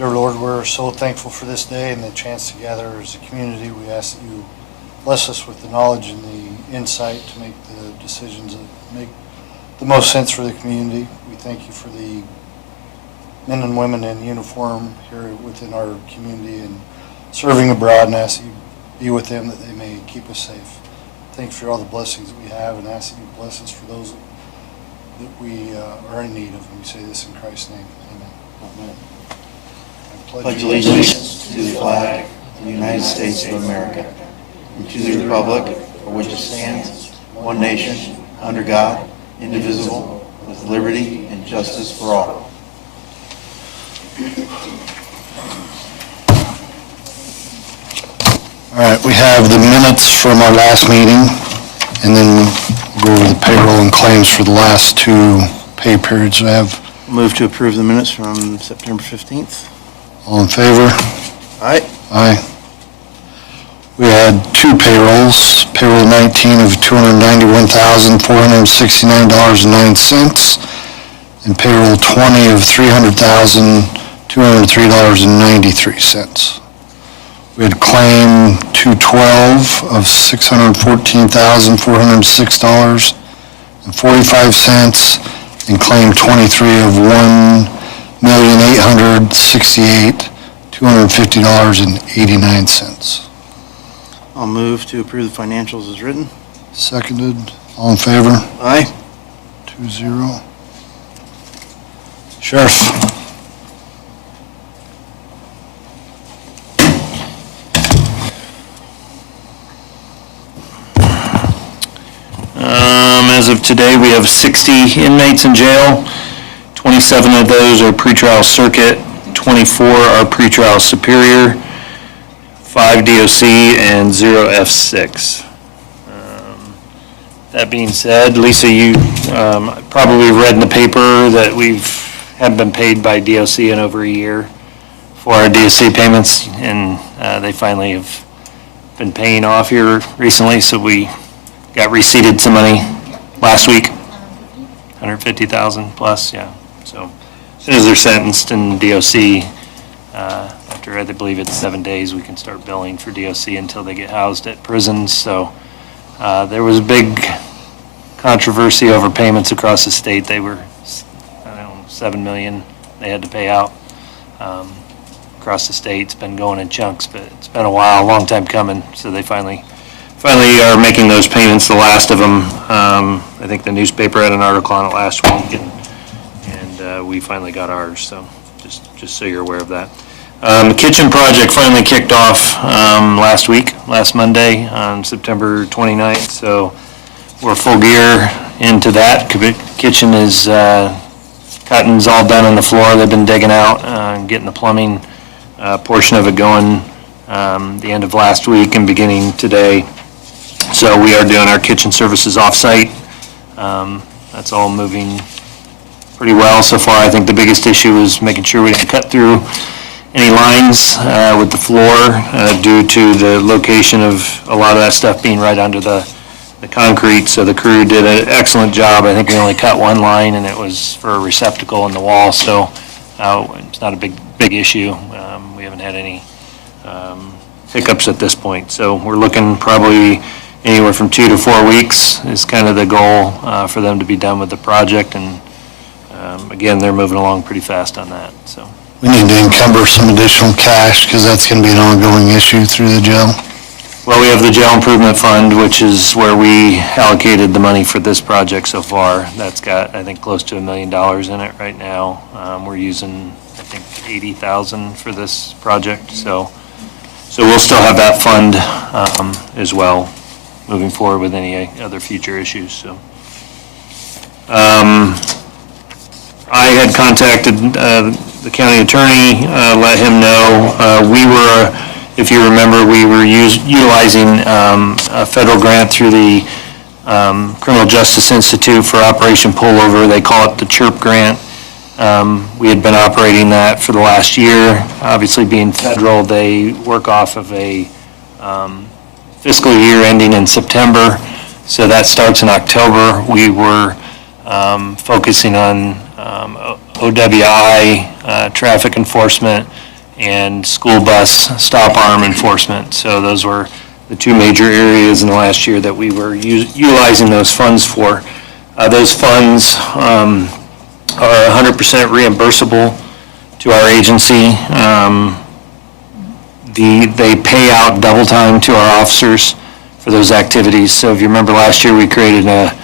Dear Lord, we're so thankful for this day and the chance to gather as a community. We ask that you bless us with the knowledge and the insight to make the decisions that make the most sense for the community. We thank you for the men and women in uniform here within our community and serving abroad, and ask that you be with them, that they may keep us safe. Thanks for all the blessings that we have, and ask that you bless us for those that we are in need of. And we say this in Christ's name. Amen. Amen. Pledge allegiance to the flag of the United States of America and to the republic for which it stands, one nation, under God, indivisible, with liberty and justice for all. All right, we have the minutes from our last meeting, and then we'll go over the payroll and claims for the last two pay periods we have. Move to approve the minutes from September 15th. All in favor? Aye. Aye. We had two payrolls, payroll 19 of $291,469.09, and payroll 20 of $300,203.93. We had claim 212 of $614,406.45, and claim 23 of $1,868,250.89. I'll move to approve the financials as written. Seconded. All in favor? Aye. 2-0. Sheriff. As of today, we have 60 inmates in jail. 27 of those are pretrial circuit, 24 are pretrial superior, 5 DOC, and 0 F6. That being said, Lisa, you probably read in the paper that have been paid by DOC in over a year for our DOC payments, and they finally have been paying off here recently, so we got receipted some money last week, 150,000 plus, yeah. So as soon as they're sentenced in DOC, after I believe it's 7 days, we can start billing for DOC until they get housed at prisons. So there was a big controversy over payments across the state. They were, I don't know, $7 million they had to pay out across the state. It's been going in chunks, but it's been a while, a long time coming. So they finally are making those payments, the last of them. I think the newspaper had an article on it last week, and we finally got ours, so just so you're aware of that. The kitchen project finally kicked off last Monday on September 29th, so we're full gear into that. Kitchen is, cutting's all done on the floor. They've been digging out and getting the plumbing portion of it going the end of last week and beginning today. So we are doing our kitchen services off-site. That's all moving pretty well so far. I think the biggest issue is making sure we didn't cut through any lines with the floor due to the location of a lot of that stuff being right under the concrete. So the crew did an excellent job. I think we only cut one line, and it was for a receptacle in the wall. So it's not a big issue. We haven't had any hiccups at this point. So we're looking probably anywhere from 2 to 4 weeks is kind of the goal for them to be done with the project. And again, they're moving along pretty fast on that. So We need to encumber some additional cash because that's going to be an ongoing issue through the jail. well, we have the jail improvement fund, which is where we allocated the money for this project so far. That's got, I think, close to $1 million in it right now. We're using, I think, 80,000 for this project. So we'll still have that fund as well, moving forward with any other future issues. So I had contacted the county attorney, let him know. We were, if you remember, we were utilizing a federal grant through the Criminal Justice Institute for Operation Pullover. They call it the CHIRP grant. We had been operating that for the last year. Obviously, being federal, they work off of a fiscal year ending in September. So that starts in October. We were focusing on OWI, traffic enforcement, and school bus stop arm enforcement. So those were the two major areas in the last year that we were utilizing those funds for. Those funds are 100% reimbursable to our agency. They pay out double time to our officers for those activities. So if you remember last year, we created an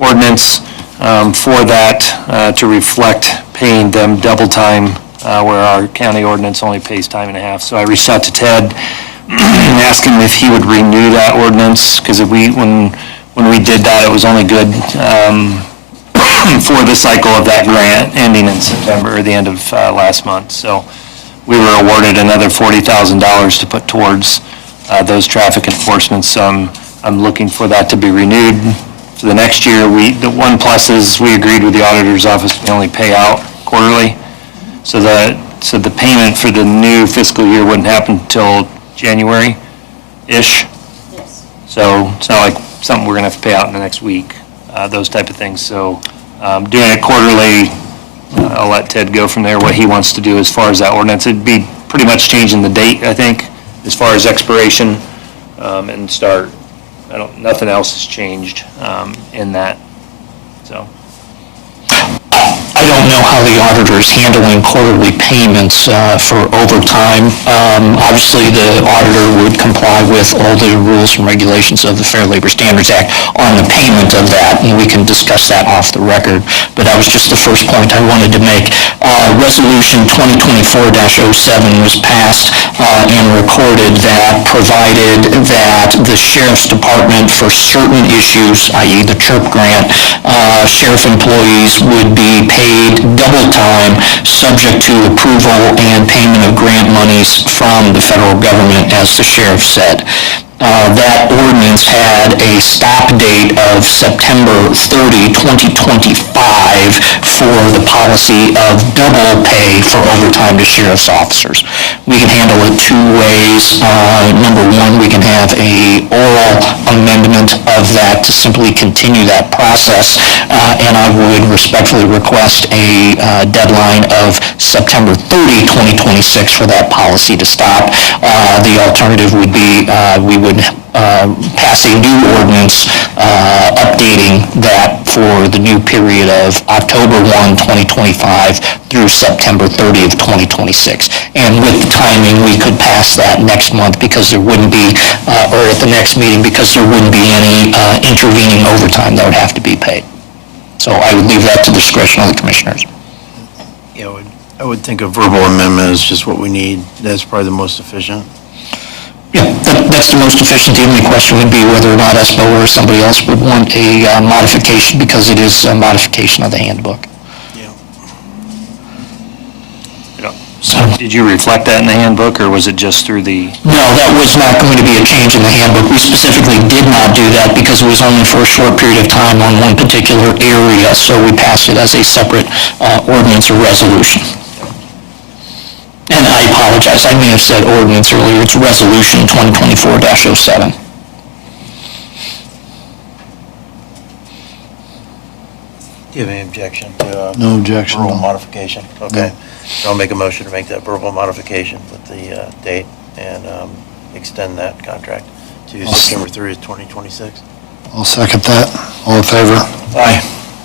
ordinance for that to reflect paying them double time where our county ordinance only pays time and a half. So I reached out to Ted and asked him if he would renew that ordinance, because when we did that, it was only good for the cycle of that grant ending in September, or the end of last month. So we were awarded another $40,000 to put towards those traffic enforcements. So I'm looking for that to be renewed for the next year. The one plus is we agreed with the auditor's office to only pay out quarterly. So the payment for the new fiscal year wouldn't happen until January-ish. Yes. So it's not like something we're going to have to pay out in the next week, those type of things. So doing it quarterly, I'll let Ted go from there, what he wants to do as far as that ordinance. It'd be pretty much changing the date, I think, as far as expiration and start. Nothing else has changed in that, so. I don't know how the auditor is handling quarterly payments for overtime. Obviously, the auditor would comply with all the rules and regulations of the Fair Labor Standards Act on the payment of that, and we can discuss that off the record. But that was just the first point I wanted to make. Resolution 2024-07 was passed and recorded that provided that the Sheriff's Department, for certain issues, i.e. the CHIRP grant, sheriff employees would be paid double time subject to approval and payment of grant monies from the federal government, as the sheriff said. That ordinance had a stop date of September 30, 2025 for the policy of double pay for overtime to sheriff's officers. We can handle it two ways. Number one, we can have a oral amendment of that to simply continue that process, and I would respectfully request a deadline of September 30, 2026 for that policy to stop. The alternative would be we would pass a new ordinance updating that for the new period of October 1, 2025 through September 30th, 2026. And with the timing, we could pass that next month because there wouldn't be, or at the next meeting, because there wouldn't be any intervening overtime that would have to be paid. So I would leave that to the discretion of the commissioners. Yeah, I would think a verbal amendment is just what we need. That's probably the most efficient. Yeah, that's the most efficient. The only question would be whether or not ESPO or somebody else would want a modification, because it is a modification of the handbook. Yeah. So, Did you reflect that in the handbook, or was it just through the? no, that was not going to be a change in the handbook. We specifically did not do that because it was only for a short period of time on one particular area, so we passed it as a separate ordinance or resolution. And I apologize, I may have said ordinance earlier. It's Resolution 2024-07. Do you have any objection to No objection. verbal modification? Okay. So I'll make a motion to make that verbal modification with the date and extend that contract to September 30th, 2026. I'll second that. All in favor? Aye.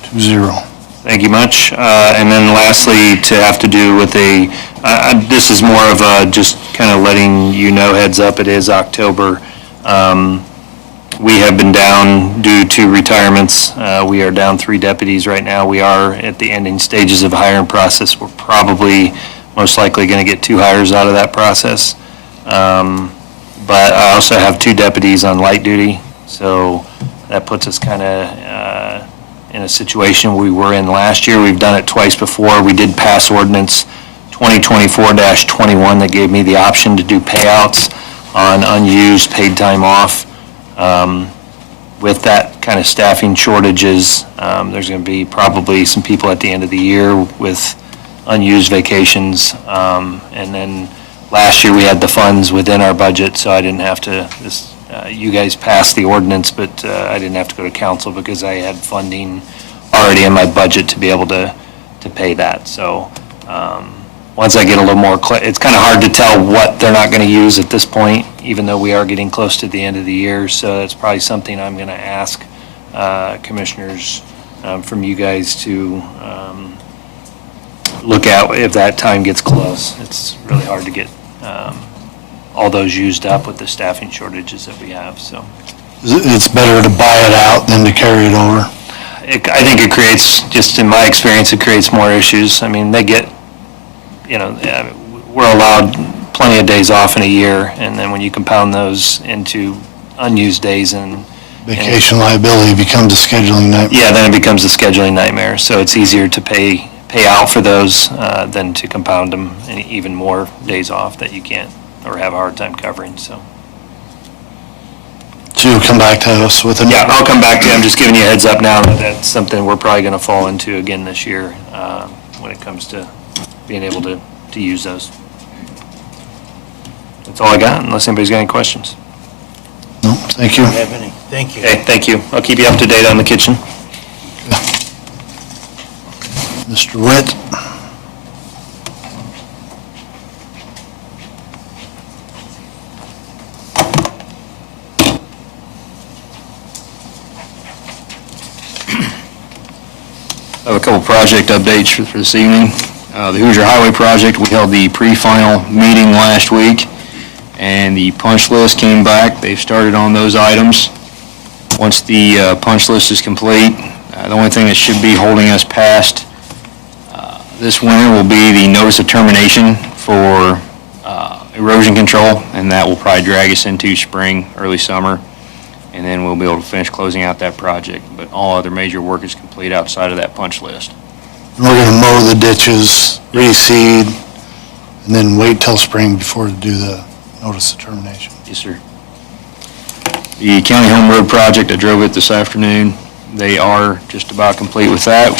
2-0. Thank you much. And then lastly, to have to do with this is more of a just kind of letting you know, heads up, it is October. We have been down due to retirements. We are down 3 deputies right now. We are at the ending stages of a hiring process. We're probably most likely going to get 2 hires out of that process. But I also have 2 deputies on light duty, so that puts us kind of in a situation we were in last year. We've done it twice before. We did pass ordinance 2024-21 that gave me the option to do payouts on unused paid time off. With that kind of staffing shortages, there's going to be probably some people at the end of the year with unused vacations. And then last year we had the funds within our budget, so I didn't have to, you guys passed the ordinance, but I didn't have to go to council because I had funding already in my budget to be able to pay that. So once I get a little more, it's kind of hard to tell what they're not going to use at this point, even though we are getting close to the end of the year. So it's probably something I'm going to ask commissioners from you guys to look at if that time gets close. It's really hard to get all those used up with the staffing shortages that we have, so. It's better to buy it out than to carry it over. I think it creates, just in my experience, it creates more issues. I mean, they get, we're allowed plenty of days off in a year, and then when you compound those into unused days and Vacation liability becomes a scheduling nightmare. yeah, then it becomes a scheduling nightmare. So it's easier to pay out for those than to compound them and even more days off that you can't or have a hard time covering, so. So you'll come back to us with a... Yeah, I'll come back to you. I'm just giving you a heads up now that that's something we're probably going to fall into again this year when it comes to being able to use those. That's all I got, unless anybody's got any questions. No, thank you. Have any? Thank you. Okay, thank you. I'll keep you up to date on the kitchen. Mr. Witt? I have a couple project updates for this evening. The Hoosier Highway project, we held the pre-final meeting last week, and the punch list came back. They've started on those items. Once the punch list is complete, the only thing that should be holding us past this winter will be the notice of termination for erosion control, and that will probably drag us into spring, early summer, and then we'll be able to finish closing out that project. But all other major work is complete outside of that punch list. We're going to mow the ditches, reseed, and then wait till spring before to do the notice of termination. Yes, sir. The County Home Road project, I drove it this afternoon. They are just about complete with that.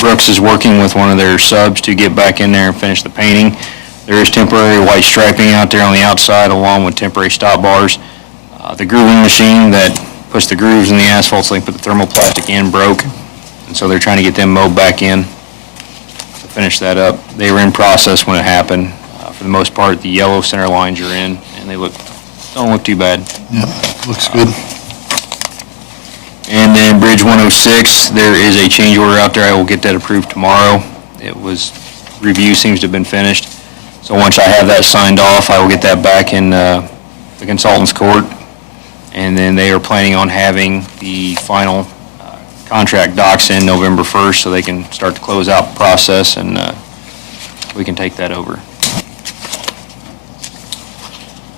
Brooks is working with one of their subs to get back in there and finish the painting. There is temporary white striping out there on the outside along with temporary stop bars. The grooving machine that puts the grooves in the asphalt so they can put the thermoplastic in broke, and so they're trying to get them mowed back in to finish that up. They were in process when it happened. For the most part, the yellow center lines are in, and they don't look too bad. Yep, looks good. And then Bridge 106, there is a change order out there. I will get that approved tomorrow. Review seems to have been finished. So once I have that signed off, I will get that back in the consultant's court. And then they are planning on having the final contract docs in November 1st so they can start to close out the process, and we can take that over.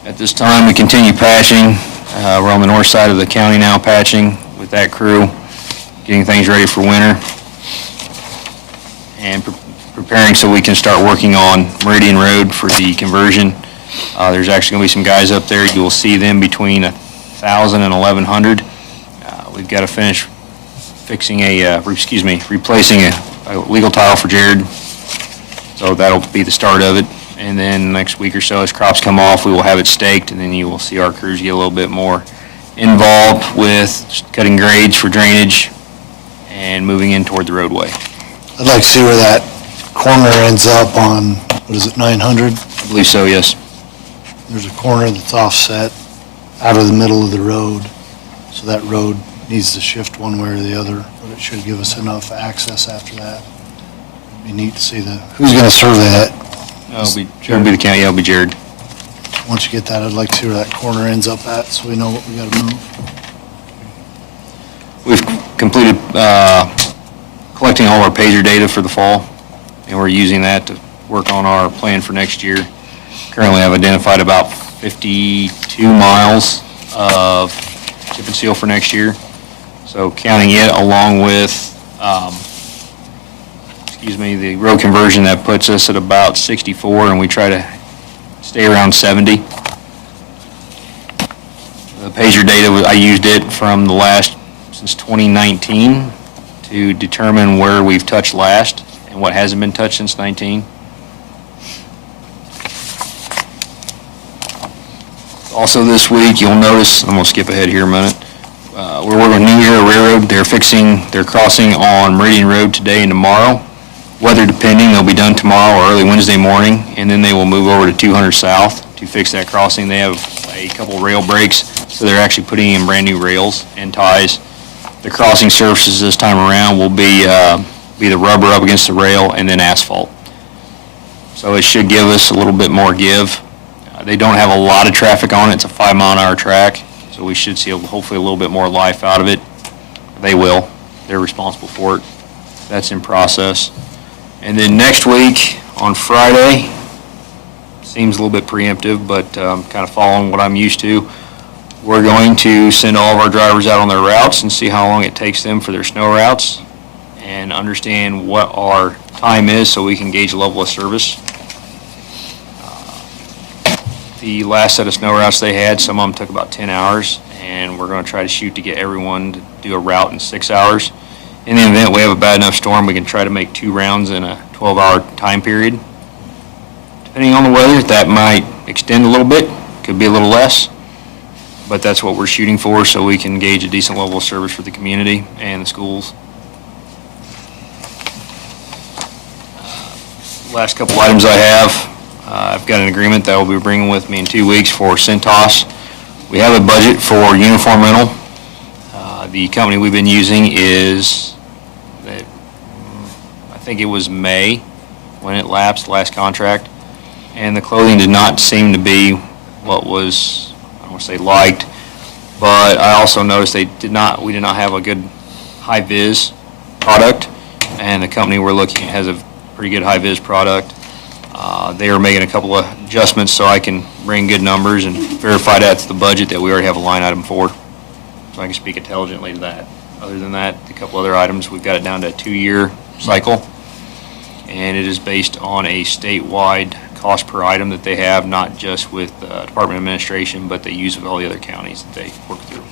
At this time, we continue patching. We're on the north side of the county now patching with that crew, getting things ready for winter and preparing so we can start working on Meridian Road for the conversion. There's actually going to be some guys up there. You will see them between 1,000 and 1,100. We've got to finish replacing a legal tile for Jared. So that'll be the start of it. And then next week or so, as crops come off, we will have it staked, and then you will see our crews get a little bit more involved with cutting grades for drainage and moving in toward the roadway. I'd like to see where that corner ends up on, 900? I believe so, yes. There's a corner that's offset out of the middle of the road, so that road needs to shift one way or the other, but it should give us enough access after that. It'd be neat to see who's going to survey that. It'll be the county, yeah, it'll be Jared. Once you get that, I'd like to see where that corner ends up at, so we know what we got to move. We've completed collecting all our pager data for the fall, and we're using that to work on our plan for next year. Currently, I've identified about 52 miles of chip and seal for next year. So counting it along with, the road conversion, that puts us at about 64, and we try to stay around 70. The pager data, I used it from since 2019 to determine where we've touched last and what hasn't been touched since 19. Also this week, you'll notice, I'm going to skip ahead here a minute, we're working with New Era Railroad. They're crossing on Meridian Road today and tomorrow. Weather depending, they'll be done tomorrow or early Wednesday morning, and then they will move over to 200 South to fix that crossing. They have a couple rail breaks, so they're actually putting in brand-new rails and ties. The crossing surfaces this time around will be the rubber up against the rail and then asphalt. So it should give us a little bit more give. They don't have a lot of traffic on it. It's a 5-mile-an-hour track, so we should see hopefully a little bit more life out of it. They will. They're responsible for it. That's in process. And then next week, on Friday, seems a little bit preemptive, but kind of following what I'm used to, we're going to send all of our drivers out on their routes and see how long it takes them for their snow routes and understand what our time is so we can gauge the level of service. The last set of snow routes they had, some of them took about 10 hours, and we're going to try to shoot to get everyone to do a route in 6 hours. In the event we have a bad enough storm, we can try to make 2 rounds in a 12-hour time period. Depending on the weather, that might extend a little bit, could be a little less, but that's what we're shooting for so we can gauge a decent level of service for the community and the schools. Last couple items I have, I've got an agreement that I will be bringing with me in 2 weeks for Centos. We have a budget for uniform rental. The company we've been using is, I think it was May when it lapsed, last contract, and the clothing did not seem to be what was, I don't want to say liked, but I also noticed we did not have a good high-vis product, and the company we're looking at has a pretty good high-vis product. They are making a couple of adjustments so I can bring good numbers and verify that's the budget that we already have a line item for, so I can speak intelligently to that. Other than that, a couple other items, we've got it down to a 2-year cycle, and it is based on a statewide cost per item that they have, not just with Department of Administration, but they use with all the other counties that they work through.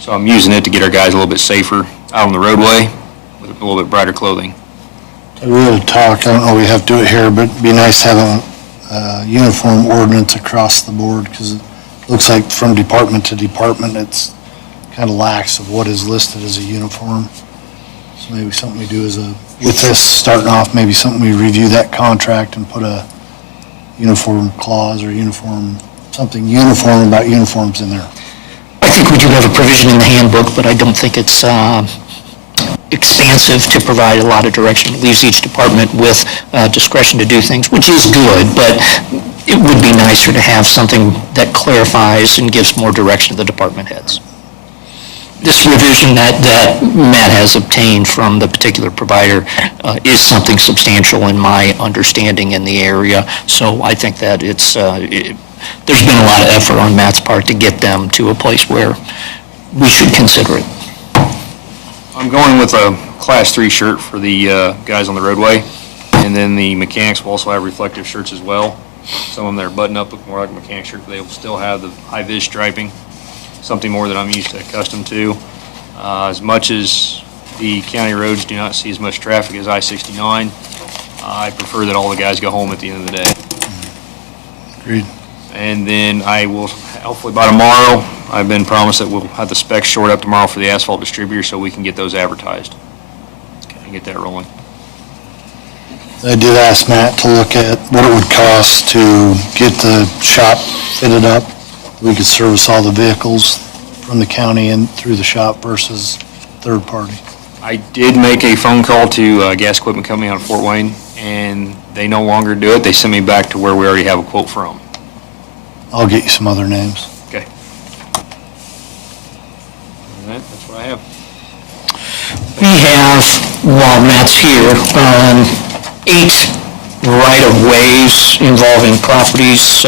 So I'm using it to get our guys a little bit safer out on the roadway with a little bit brighter clothing. We would talk, I don't know, we have to do it here, but it'd be nice to have a uniform ordinance across the board, because it looks like from department to department, it's kind of lax of what is listed as a uniform. So maybe something we do with this starting off, maybe something we review that contract and put a uniform clause or something uniform about uniforms in there. I think we do have a provision in the handbook, but I don't think it's expansive to provide a lot of direction. It leaves each department with discretion to do things, which is good, but it would be nicer to have something that clarifies and gives more direction to the department heads. This revision that Matt has obtained from the particular provider is something substantial in my understanding in the area, so I think that there's been a lot of effort on Matt's part to get them to a place where we should consider it. I'm going with a Class 3 shirt for the guys on the roadway, and then the mechanics will also have reflective shirts as well. Some of them that are buttoned up look more like a mechanic shirt, but they will still have the high-vis striping, something more that I'm used to, accustomed to. As much as the county roads do not see as much traffic as I-69, I prefer that all the guys go home at the end of the day. Agreed. And then I will, hopefully by tomorrow, I've been promised that we'll have the specs short up tomorrow for the asphalt distributor so we can get those advertised and get that rolling. I did ask Matt to look at what it would cost to get the shop fitted up. We could service all the vehicles from the county and through the shop versus third party. I did make a phone call to a gas equipment company out of Fort Wayne, and they no longer do it. They sent me back to where we already have a quote from. I'll get you some other names. Okay. That's what I have. We have, while Matt's here, 8 right-of-ways involving properties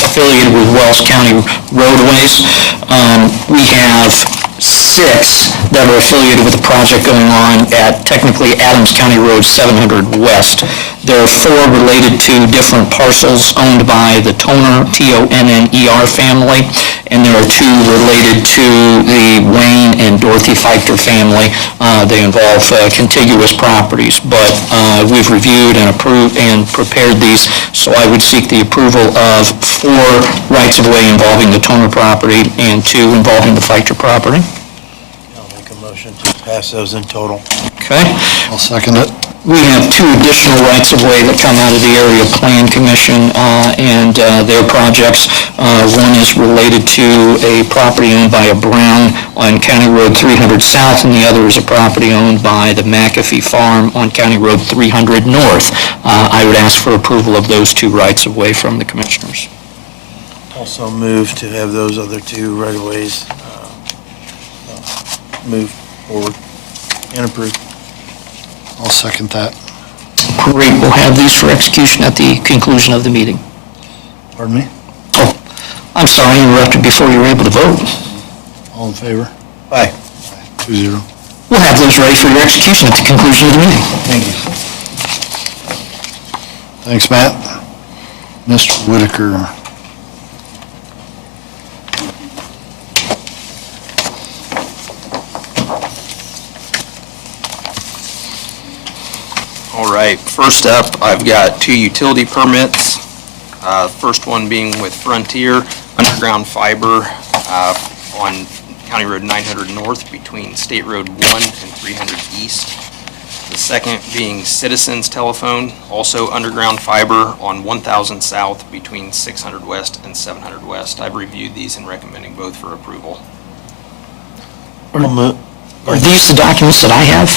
affiliated with Wells County roadways. We have 6 that are affiliated with a project going on at technically Adams County Road 700 West. There are 4 related to different parcels owned by the Toner, T-O-N-N-E-R family, and there are 2 related to the Wayne and Dorothy Feichter family. They involve contiguous properties, but we've reviewed and approved and prepared these, so I would seek the approval of 4 rights-of-way involving the Toner property and 2 involving the Feichter property. I'll make a motion to pass those in total. Okay. I'll second it. We have two additional rights-of-way that come out of the Area Plan Commission and their projects. One is related to a property owned by a Brown on County Road 300 South, and the other is a property owned by the McAfee Farm on County Road 300 North. I would ask for approval of those two rights-of-way from the commissioners. Also move to have those other two right-of-ways move forward and approved. I'll second that. Great, we'll have these for execution at the conclusion of the meeting. Pardon me? Oh, I'm sorry, I interrupted before you were able to vote. All in favor? Aye. 2-0. We'll have those ready for your execution at the conclusion of the meeting. Thank you. Thanks, Matt. Mr. Whitaker. All right, first up, I've got two utility permits. First one being with Frontier, underground fiber on County Road 900 North between State Road 1 and 300 East. The second being Citizens Telephone, also underground fiber on 1000 South between 600 West and 700 West. I've reviewed these and recommending both for approval. Are these the documents that I have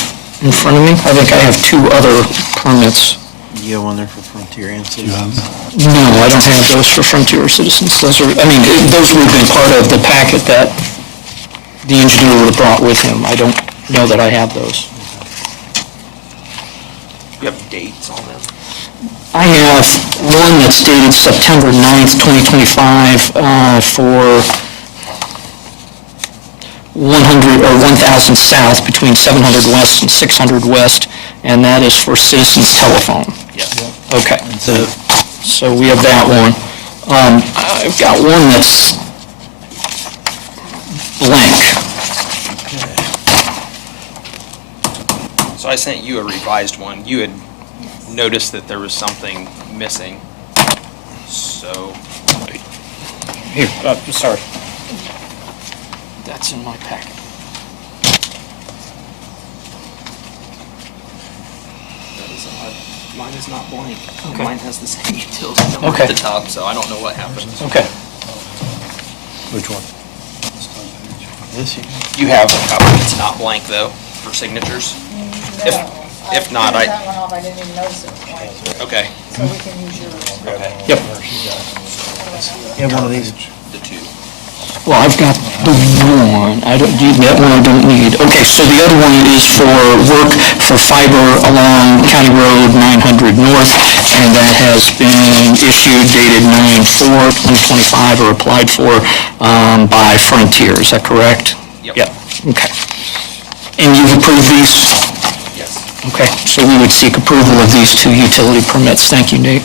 in front of me? I think I have two other permits. You have one there for Frontier and You have Citizens? them? No, I don't have those for Frontier or Citizens. Those are, those would have been part of the packet that the engineer would have brought with him. I don't know that I have those. You have dates on them? I have one that's dated September 9th, 2025, for 1000 South between 700 West and 600 West, and that is for Citizens Telephone. Yes. Okay, That's it. so we have that one. I've got one that's blank. So I sent you a revised one. You had noticed that there was something missing. So, Here, sorry. That's in my packet. that is odd. Mine is not blank. Okay. Mine has the same utility number Okay. at the top, so I don't know what happened. Okay. Which one? This here? You have a copy that's not blank, though, for signatures? If not, printed that one off, I didn't even notice it was blank, Okay, so we can use yours. okay, Yep. You have one of these? the two. Well, I've got the one, that one I don't need. Okay, so the other one is for work for fiber along County Road 900 North, and that has been issued dated 9/4/2025 or applied for by Frontier, is that correct? Yep. Okay. And you've approved these? Yes. Okay, so we would seek approval of these two utility permits. Thank you, Nate.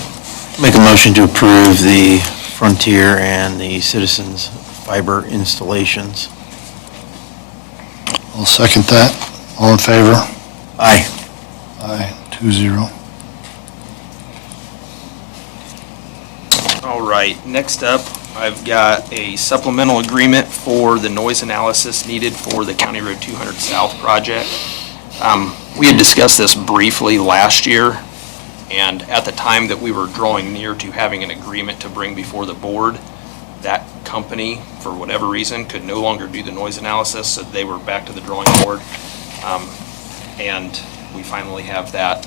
Make a motion to approve the Frontier and the Citizens fiber installations. I'll second that. All in favor? Aye. Aye, 2-0. All right, next up, I've got a supplemental agreement for the noise analysis needed for the County Road 200 South project. We had discussed this briefly last year, and at the time that we were drawing near to having an agreement to bring before the board, that company, for whatever reason, could no longer do the noise analysis, so they were back to the drawing board. And we finally have that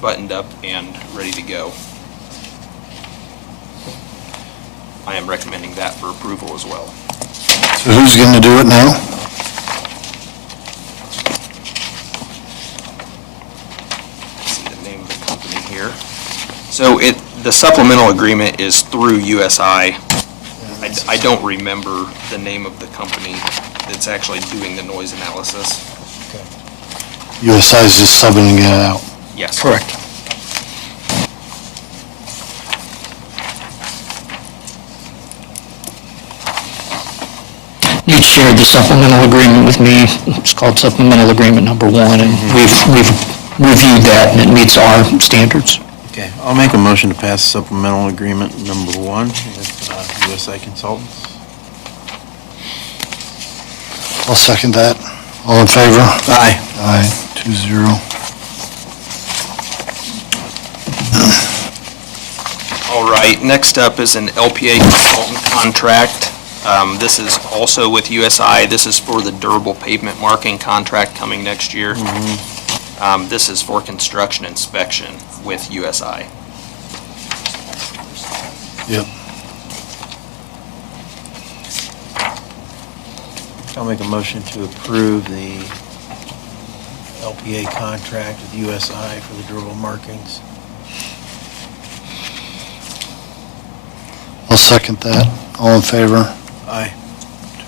buttoned up and ready to go. I am recommending that for approval as well. So who's going to do it now? See the name of the company here. So the supplemental agreement is through USI. I don't remember the name of the company that's actually doing the noise analysis. USI is just subbing it out. Yes. Correct. You shared the supplemental agreement with me. It's called supplemental agreement number 1, and we've reviewed that, and it meets our standards. Okay, I'll make a motion to pass supplemental agreement number 1 with USI Consultants. I'll second that. All in favor? Aye. Aye, 2-0. All right, next up is an LPA consultant contract. This is also with USI. This is for the durable pavement marking contract coming next year. This is for construction inspection with USI. Yep. I'll make a motion to approve the LPA contract with USI for the durable markings. I'll second that. All in favor? Aye.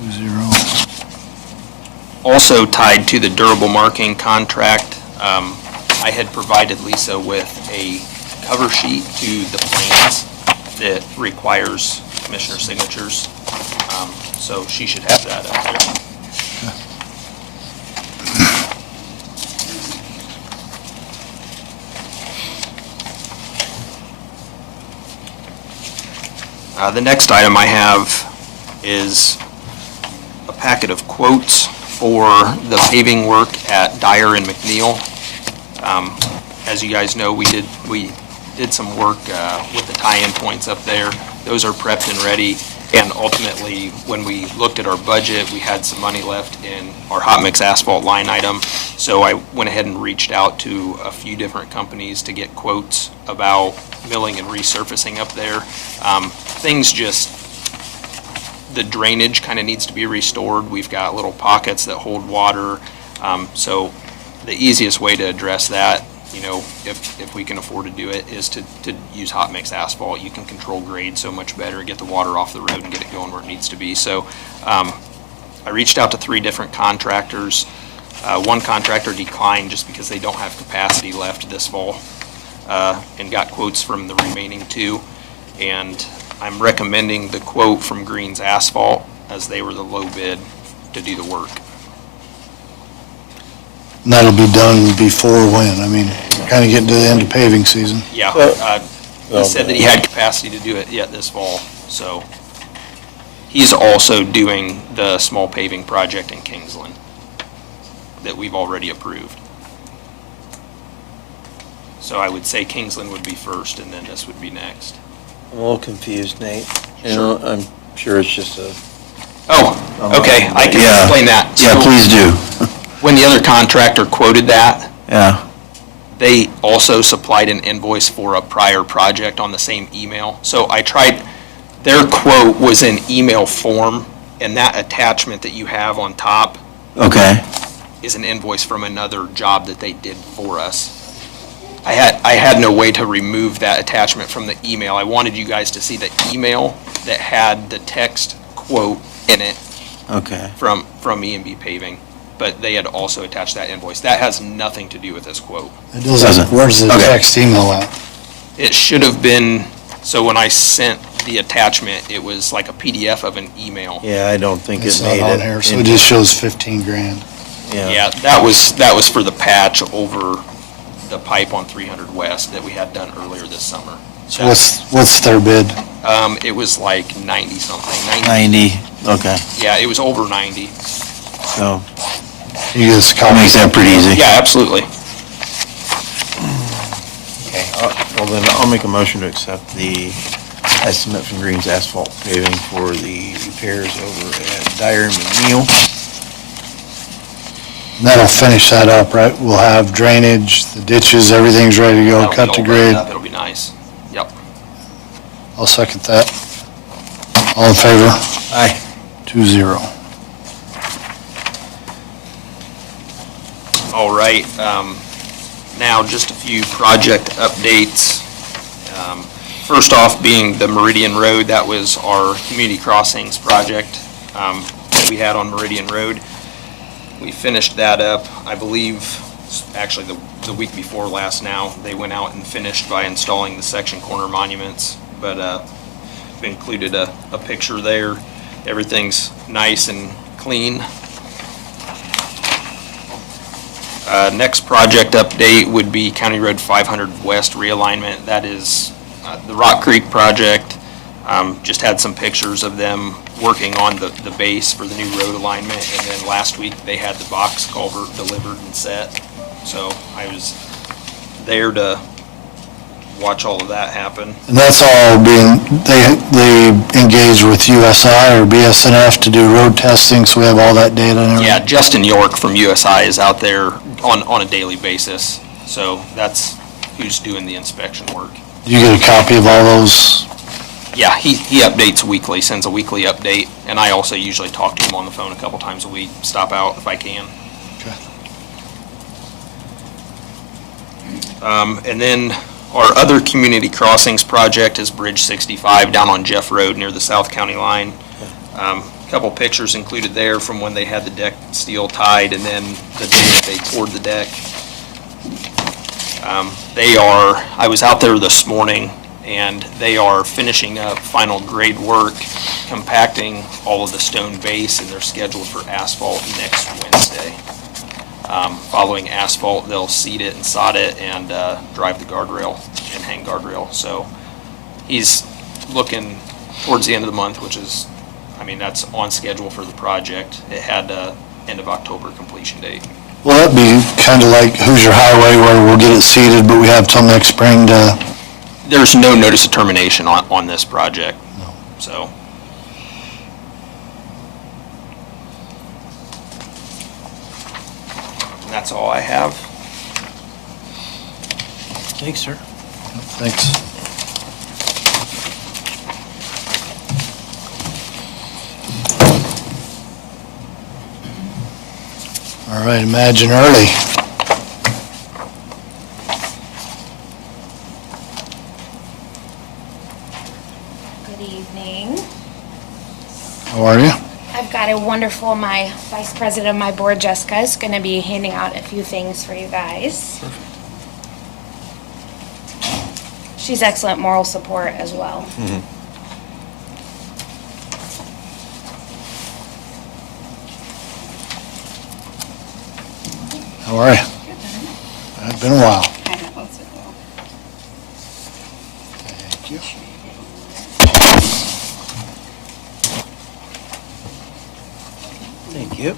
2-0. Also tied to the durable marking contract, I had provided Lisa with a cover sheet to the plans that requires commissioner signatures. So she should have that up there. The next item I have is a packet of quotes for the paving work at Dyer and McNeil. As you guys know, we did some work with the tie-in points up there. Those are prepped and ready. And ultimately, when we looked at our budget, we had some money left in our hot mix asphalt line item. So I went ahead and reached out to a few different companies to get quotes about milling and resurfacing up there. The drainage kind of needs to be restored. We've got little pockets that hold water. So the easiest way to address that, you know, if we can afford to do it, is to use hot mix asphalt. You can control grade so much better, get the water off the road and get it going where it needs to be. So I reached out to 3 different contractors. One contractor declined just because they don't have capacity left this fall, and got quotes from the remaining 2. And I'm recommending the quote from Green's Asphalt, as they were the low bid to do the work. And that'll be done before when? I mean, kind of getting to the end of paving season. Yeah, he said that he had capacity to do it yet this fall, so. He's also doing the small paving project in Kingsland that we've already approved. So I would say Kingsland would be first, and then this would be next. I'm a little confused, Nate. You know, I'm sure it's just a... Oh, okay, I can Yeah. explain that. Yeah, So please do. when the other contractor quoted that, Yeah. they also supplied an invoice for a prior project on the same email. So I tried, their quote was in email form, and that attachment that you have on top Okay. is an invoice from another job that they did for us. I had no way to remove that attachment from the email. I wanted you guys to see the email that had the text quote in it Okay. from E&B Paving, but they had also attached that invoice. That has nothing to do with this quote. It doesn't, where's the Okay. text email at? It should have been, so when I sent the attachment, it was like a PDF of an email. Yeah, I don't think It's it not made on it. here, so it just shows 15 grand. Yeah, that was for the patch over the pipe on 300 West that we had done earlier this summer. So what's their bid? It was like 90 something, 90, okay. yeah, it was over 90. So, You just that copy. makes that pretty easy. Yeah, absolutely. Okay, well then I'll make a motion to accept the estimate from Green's Asphalt Paving for the repairs over at Dyer and McNeil. And that'll finish that up, right? We'll have drainage, the ditches, everything's ready to go, That'll be cut all to buttoned grade. up. It'll be nice. Yep. I'll second that. All in favor? Aye. 2-0. All right, now just a few project updates. First off being the Meridian Road, that was our community crossings project that we had on Meridian Road. We finished that up, I believe, actually the week before last now. They went out and finished by installing the section corner monuments, but we included a picture there. Everything's nice and clean. Next project update would be County Road 500 West realignment. That is the Rock Creek project. Just had some pictures of them working on the base for the new road alignment, and then last week they had the box culvert delivered and set. So I was there to watch all of that happen. And that's all being, they engage with USI or BSNF to do road testing, so we have all that data and everything? Yeah, Justin York from USI is out there on a daily basis, so that's who's doing the inspection work. Do you get a copy of all those? Yeah, he updates weekly, sends a weekly update, and I also usually talk to him on the phone a couple times a week, stop out if I can. Okay. And then our other community crossings project is Bridge 65 down on Jeff Road near the South County line. Couple pictures included there from when they had the deck steel tied and then the day that they poured the deck. I was out there this morning, and they are finishing up final grade work, compacting all of the stone base, and they're scheduled for asphalt next Wednesday. Following asphalt, they'll seed it and sod it and drive the guardrail and hang guardrail. So he's looking towards the end of the month, which is, I mean, that's on schedule for the project. It had end of October completion date. Well, that'd be kind of like Hoosier Highway where we'll get it seeded, but we have till next spring to... There's no notice of termination on this project, so. And that's all I have. Thanks, sir. Thanks. All right, Imagine Early. Good evening. How are you? I've got a wonderful, my vice president of my board, Jessica, is going to be handing out a few things for you guys. She's excellent moral support as well. How are you? It's been a while. Thank you. Thank you.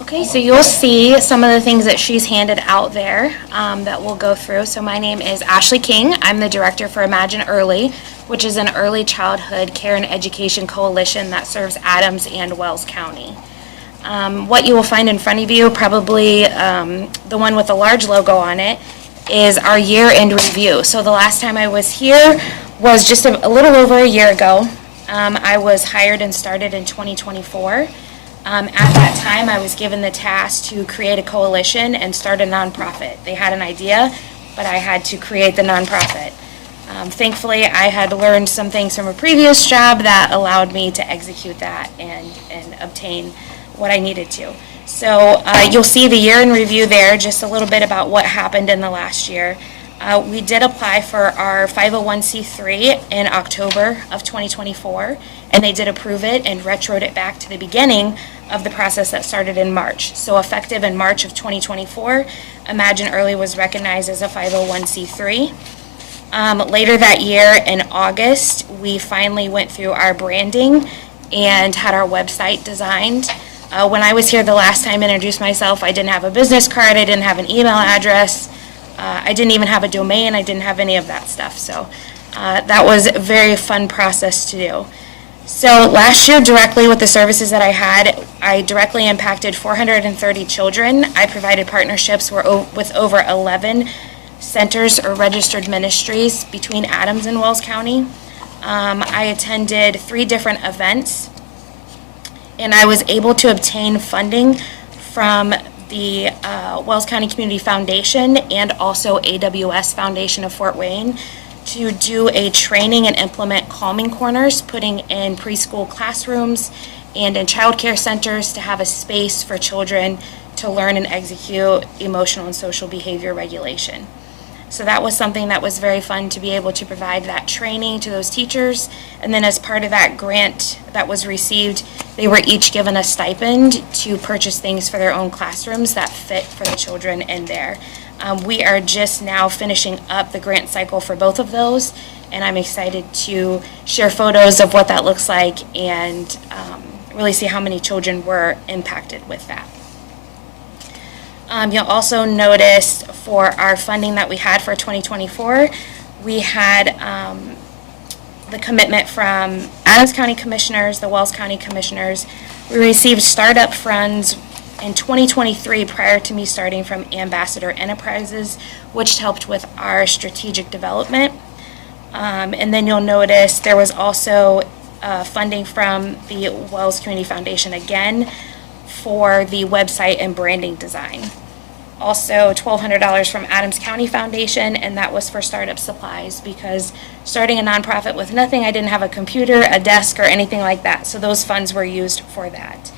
Okay, so you'll see some of the things that she's handed out there that we'll go through. So my name is Ashley King. I'm the director for Imagine Early, which is an early childhood care and education coalition that serves Adams and Wells County. What you will find in front of you, probably the one with a large logo on it, is our year-end review. So the last time I was here was just a little over a year ago. I was hired and started in 2024. At that time, I was given the task to create a coalition and start a nonprofit. They had an idea, but I had to create the nonprofit. Thankfully, I had learned some things from a previous job that allowed me to execute that and obtain what I needed to. So you'll see the year in review there, just a little bit about what happened in the last year. We did apply for our 501c3 in October of 2024, and they did approve it and retroed it back to the beginning of the process that started in March. So effective in March of 2024, Imagine Early was recognized as a 501c3. Later that year in August, we finally went through our branding and had our website designed. When I was here the last time and introduced myself, I didn't have a business card, I didn't have an email address, I didn't even have a domain, I didn't have any of that stuff. So that was a very fun process to do. So last year, directly with the services that I had, I directly impacted 430 children. I provided partnerships with over 11 centers or registered ministries between Adams and Wells County. I attended 3 different events, and I was able to obtain funding from the Wells County Community Foundation and also AWS Foundation of Fort Wayne to do a training and implement calming corners, putting in preschool classrooms and in child care centers to have a space for children to learn and execute emotional and social behavior regulation. So that was something that was very fun to be able to provide that training to those teachers. And then as part of that grant that was received, they were each given a stipend to purchase things for their own classrooms that fit for the children in there. We are just now finishing up the grant cycle for both of those, and I'm excited to share photos of what that looks like and really see how many children were impacted with that. You'll also notice for our funding that we had for 2024, we had the commitment from Adams County Commissioners, the Wells County Commissioners. We received startup funds in 2023 prior to me starting from Ambassador Enterprises, which helped with our strategic development. And then you'll notice there was also funding from the Wells Community Foundation again for the website and branding design. Also, $1,200 from Adams County Foundation, and that was for startup supplies because starting a nonprofit with nothing, I didn't have a computer, a desk, or anything like that. So those funds were used for that.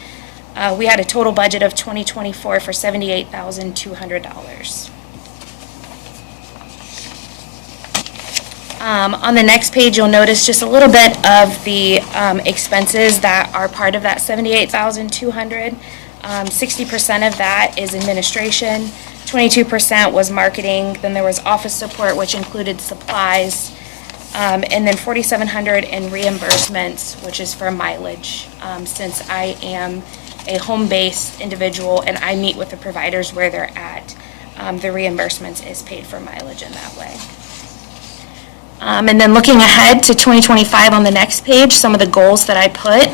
We had a total budget of 2024 for $78,200. On the next page, you'll notice just a little bit of the expenses that are part of that $78,200. 60% of that is administration, 22% was marketing, then there was office support, which included supplies, and then $4,700 in reimbursements, which is for mileage, since I am a home-based individual and I meet with the providers where they're at. The reimbursements is paid for mileage in that way. And then looking ahead to 2025 on the next page, some of the goals that I put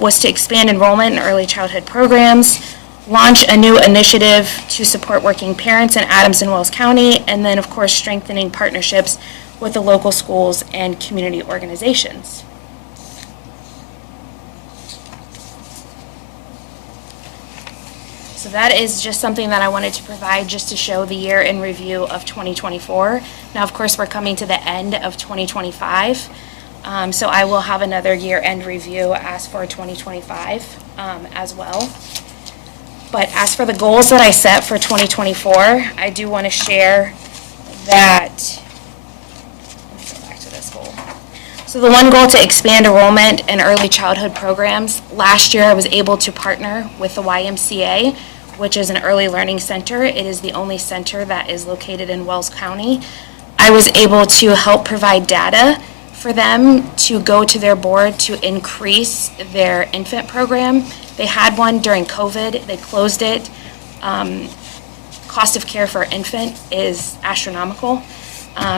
was to expand enrollment in early childhood programs, launch a new initiative to support working parents in Adams and Wells County, and then, of course, strengthening partnerships with the local schools and community organizations. So that is just something that I wanted to provide just to show the year in review of 2024. Now, of course, we're coming to the end of 2025. So I will have another year-end review as for 2025 as well. But as for the goals that I set for 2024, I do want to share that, let me go back to this goal. So the one goal to expand enrollment in early childhood programs, last year I was able to partner with the YMCA, which is an early learning center. It is the only center that is located in Wells County. I was able to help provide data for them to go to their board to increase their infant program. They had one during COVID, they closed it. Cost of care for infant is astronomical,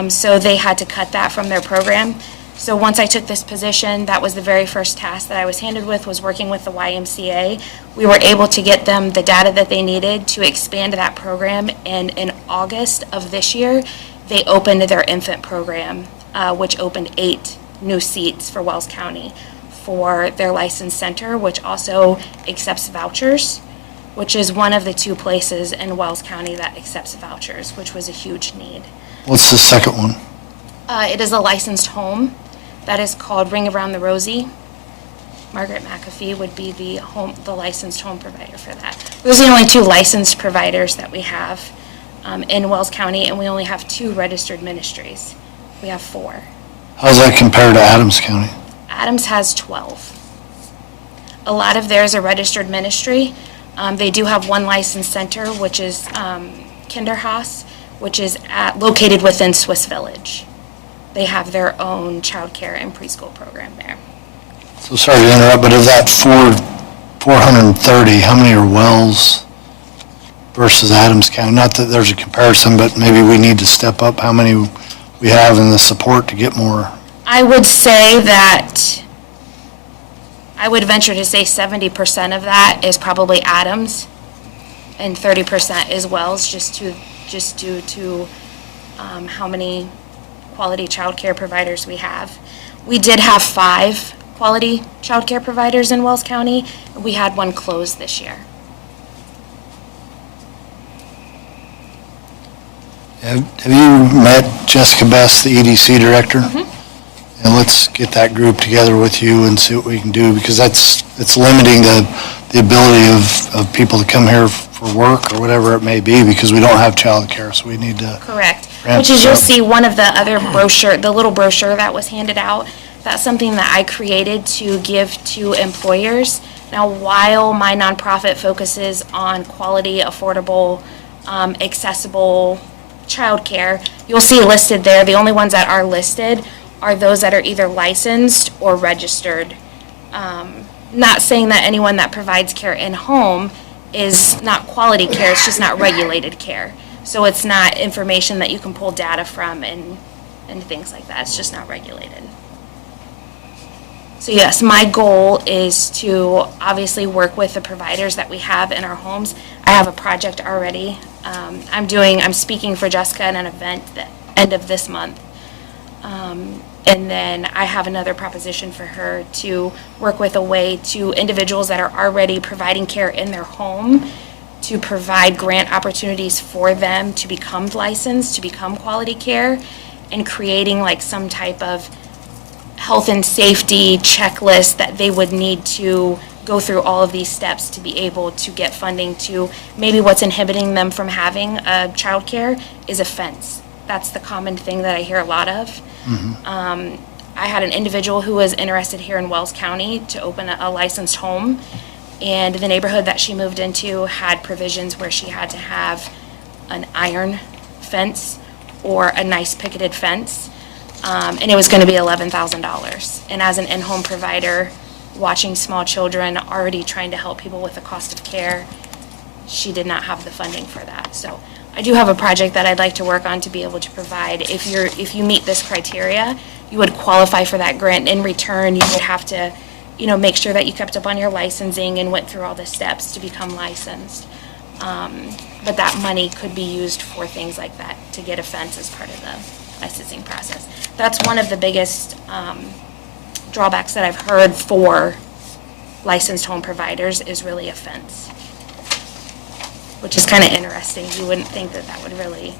so they had to cut that from their program. So once I took this position, that was the very first task that I was handed with, was working with the YMCA. We were able to get them the data that they needed to expand that program, and in August of this year, they opened their infant program, which opened 8 new seats for Wells County for their licensed center, which also accepts vouchers, which is one of the 2 places in Wells County that accepts vouchers, which was a huge need. What's the second one? It is a licensed home that is called Ring Around the Rosie. Margaret McAfee would be the licensed home provider for that. Those are the only 2 licensed providers that we have in Wells County, and we only have 2 registered ministries. We have 4. How does that compare to Adams County? Adams has 12. A lot of theirs are registered ministry. They do have 1 licensed center, which is Kinderhaus, which is located within Swiss Village. They have their own child care and preschool program there. So sorry to interrupt, but of that 430, how many are Wells versus Adams County? Not that there's a comparison, but maybe we need to step up how many we have in the support to get more. I would say that, I would venture to say 70% of that is probably Adams, and 30% is Wells, just due to how many quality child care providers we have. We did have 5 quality child care providers in Wells County. We had 1 close this year. Have you met Jessica Best, the EDC director? Mm-hmm. And let's get that group together with you and see what we can do, because it's limiting the the ability of people to come here for work or whatever it may be, because we don't have childcare, so we need to. Correct. Ramp Which is, this you'll up. see one of the other brochure, the little brochure that was handed out, that's something that I created to give to employers. Now, while my nonprofit focuses on quality, affordable, accessible childcare, you'll see listed there, the only ones that are listed are those that are either licensed or registered. Not saying that anyone that provides care in-home is not quality care, it's just not regulated care. So it's not information that you can pull data from and things like that, it's just not regulated. So yes, my goal is to obviously work with the providers that we have in our homes. I have a project already. I'm speaking for Jessica at an event the end of this month. And then I have another proposition for her to work with a way to individuals that are already providing care in their home to provide grant opportunities for them to become licensed, to become quality care, and creating like some type of health and safety checklist that they would need to go through all of these steps to be able to get funding to, maybe what's inhibiting them from having childcare is a fence. That's the common thing that I hear a lot of. I had an individual who was interested here in Wells County to open a licensed home, and the neighborhood that she moved into had provisions where she had to have an iron fence or a nice picketed fence, and it was going to be $11,000. And as an in-home provider, watching small children, already trying to help people with the cost of care, she did not have the funding for that. So I do have a project that I'd like to work on to be able to provide, if you meet this criteria, you would qualify for that grant. In return, you would have to, make sure that you kept up on your licensing and went through all the steps to become licensed. But that money could be used for things like that, to get a fence as part of the licensing process. That's one of the biggest drawbacks that I've heard for licensed home providers is really a fence, which is kind of interesting. You wouldn't think that that would really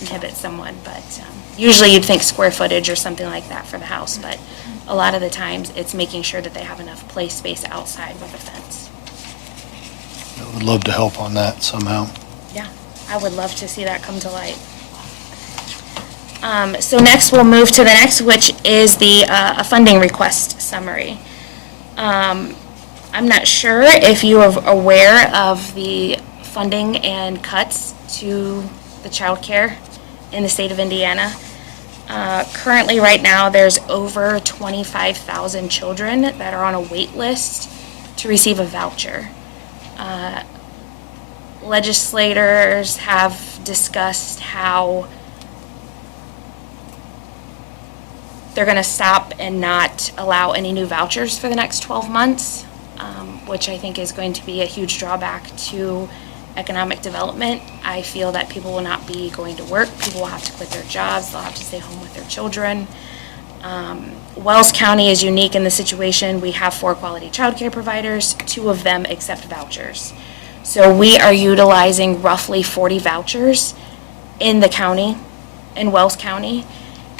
inhibit someone, but usually you'd think square footage or something like that for the house, but a lot of the times it's making sure that they have enough play space outside with a fence. I would love to help on that somehow. Yeah, I would love to see that come to light. So next, we'll move to the next, which is the a funding request summary. I'm not sure if you are aware of the funding and cuts to the child care in the state of Indiana. Currently, right now, there's over 25,000 children that are on a wait list to receive a voucher. Legislators have discussed how they're going to stop and not allow any new vouchers for the next 12 months, which I think is going to be a huge drawback to economic development. I feel that people will not be going to work. People will have to quit their jobs. They'll have to stay home with their children. Wells County is unique in the situation. We have 4 quality childcare providers. 2 of them accept vouchers. So we are utilizing roughly 40 vouchers in the county, in Wells County,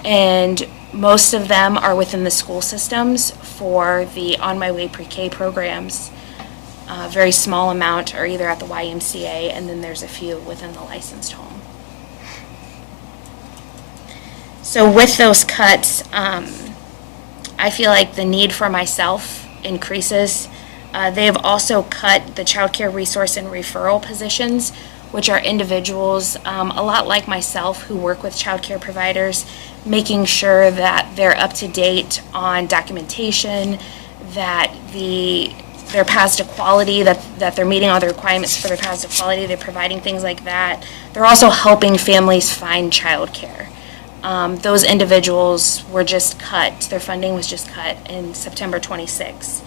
and most of them are within the school systems for the On My Way Pre-K programs. A very small amount are either at the YMCA, and then there's a few within the licensed home. So with those cuts, I feel like the need for myself increases. They have also cut the child care resource and referral positions, which are individuals, a lot like myself, who work with child care providers, making sure that they're up to date on documentation, that their paths to quality, that they're meeting all the requirements for their paths to quality, they're providing things like that. They're also helping families find child care. Those individuals were just cut, their funding was just cut in September 26.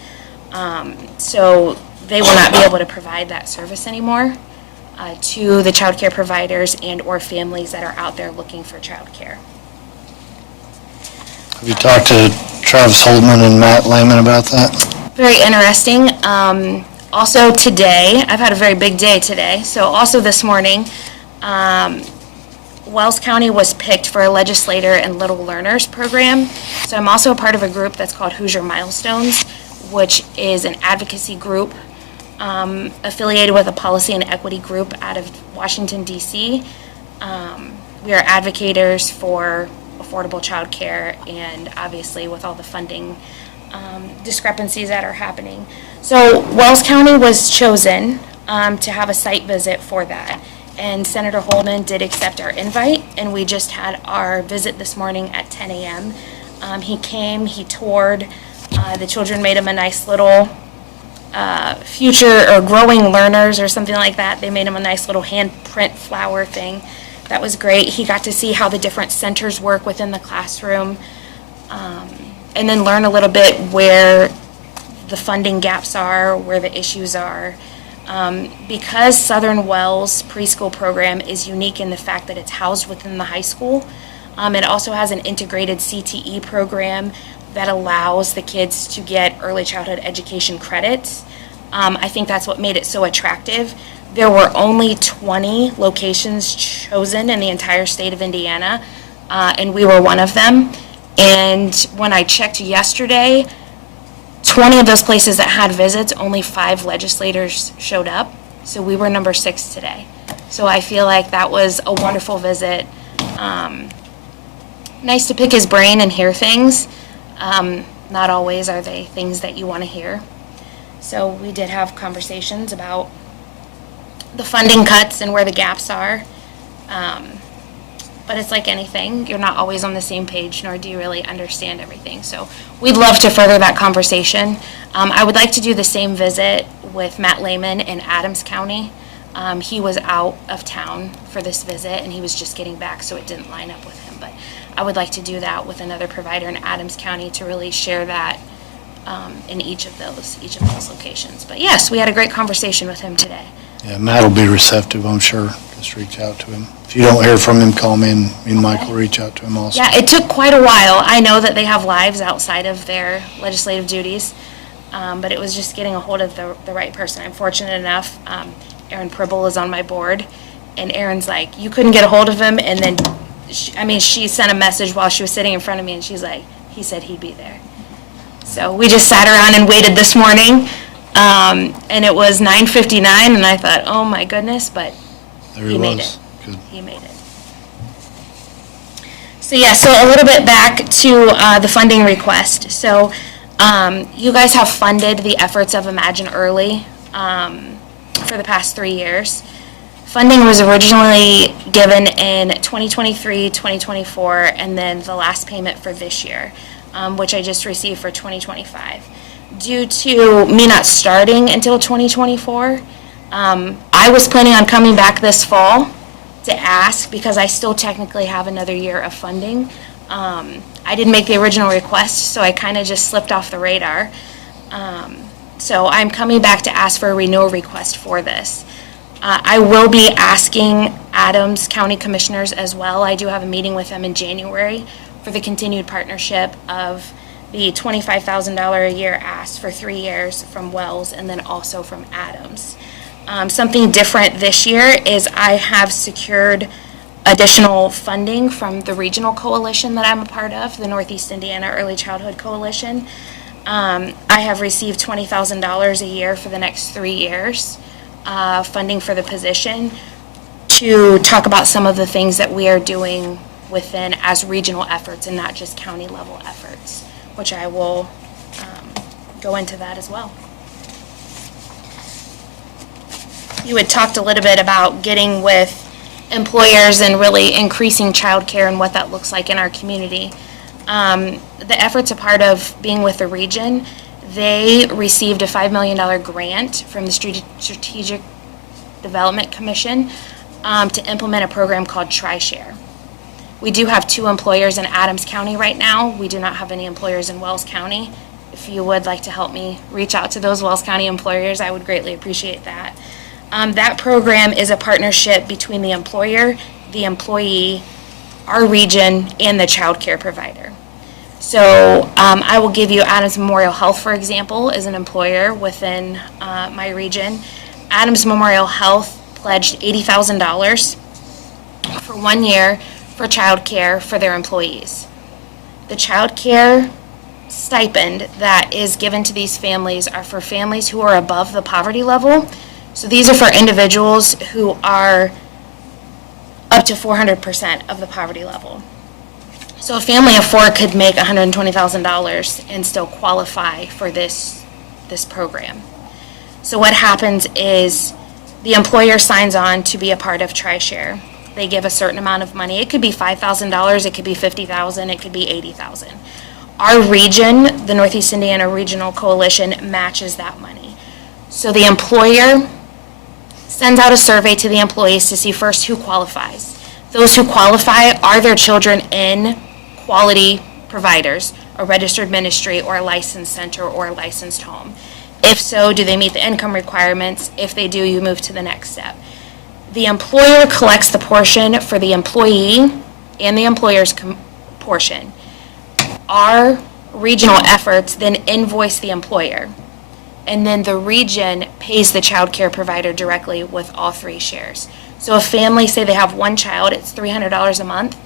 So they will not be able to provide that service anymore to the child care providers and or families that are out there looking for child care. Have you talked to Travis Holtman and Matt Lehman about that? Very interesting. Also today, I've had a very big day today, so also this morning, Wells County was picked for a legislator and Little Learners program. So I'm also a part of a group that's called Hoosier Milestones, which is an advocacy group affiliated with a policy and equity group out of Washington, D.C. We are advocates for affordable childcare, and obviously with all the funding discrepancies that are happening. So Wells County was chosen to have a site visit for that. And Senator Holden did accept our invite, and we just had our visit this morning at 10 a.m. He came, he toured, the children made him a nice little future or growing learners or something like that. They made him a nice little handprint flower thing. That was great. He got to see how the different centers work within the classroom, and then learn a little bit where the funding gaps are, where the issues are. Because Southern Wells preschool program is unique in the fact that it's housed within the high school, it also has an integrated CTE program that allows the kids to get early childhood education credits. I think that's what made it so attractive. There were only 20 locations chosen in the entire state of Indiana, and we were one of them. And when I checked yesterday, 20 of those places that had visits, only 5 legislators showed up. So we were number 6 today. So I feel like that was a wonderful visit. Nice to pick his brain and hear things. Not always are they things that you want to hear. So we did have conversations about the funding cuts and where the gaps are. But it's like anything, you're not always on the same page, nor do you really understand everything. So we'd love to further that conversation. I would like to do the same visit with Matt Lehman in Adams County. He was out of town for this visit, and he was just getting back, so it didn't line up with him. But I would like to do that with another provider in Adams County to really share that in each of those locations. But yes, we had a great conversation with him today. Yeah, Matt will be receptive, I'm sure. Just reach out to him. If you don't hear from him, call me, and me and Mike will reach out to him also. Yeah, it took quite a while. I know that they have lives outside of their legislative duties, but it was just getting a hold of the right person. I'm fortunate enough, Erin Pribble is on my board, and Erin's like, you couldn't get a hold of him, and then, she sent a message while she was sitting in front of me, and she's like, he said he'd be there. So we just sat around and waited this morning, and it was 9:59, and I thought, oh my goodness, but There he he made was. it. Good. He made it. So yeah, so a little bit back to the funding request. So you guys have funded the efforts of Imagine Early for the past 3 years. Funding was originally given in 2023, 2024, and then the last payment for this year, which I just received for 2025. Due to me not starting until 2024, I was planning on coming back this fall to ask, because I still technically have another year of funding. I didn't make the original request, so I kind of just slipped off the radar. So I'm coming back to ask for a renewal request for this. I will be asking Adams County Commissioners as well. I do have a meeting with them in January for the continued partnership of the $25,000 a year asked for 3 years from Wells, and then also from Adams. Something different this year is I have secured additional funding from the regional coalition that I'm a part of, the Northeast Indiana Early Childhood Coalition. I have received $20,000 a year for the next 3 years, funding for the position, to talk about some of the things that we are doing within as regional efforts and not just county level efforts, which I will go into that as well. You had talked a little bit about getting with employers and really increasing childcare and what that looks like in our community. The effort's a part of being with the region. They received a $5 million grant from the Strategic Development Commission to implement a program called TriShare. We do have 2 employers in Adams County right now. We do not have any employers in Wells County. If you would like to help me reach out to those Wells County employers, I would greatly appreciate that. That program is a partnership between the employer, the employee, our region, and the child care provider. So I will give you Adams Memorial Health, for example, is an employer within my region. Adams Memorial Health pledged $80,000 for 1 year for child care for their employees. The child care stipend that is given to these families are for families who are above the poverty level. So these are for individuals who are up to 400% of the poverty level. So a family of four could make $120,000 and still qualify for this program. So what happens is the employer signs on to be a part of TriShare. They give a certain amount of money. It could be $5,000, it could be $50,000, it could be $80,000. Our region, the Northeast Indiana Regional Coalition, matches that money. So the employer sends out a survey to the employees to see first who qualifies. Those who qualify, are their children in quality providers, a registered ministry or a licensed center or a licensed home? If so, do they meet the income requirements? If they do, you move to the next step. The employer collects the portion for the employee and the employer's portion. Our regional efforts then invoice the employer, and then the region pays the child care provider directly with all three shares. So a family, say they have one child, it's $300 a month.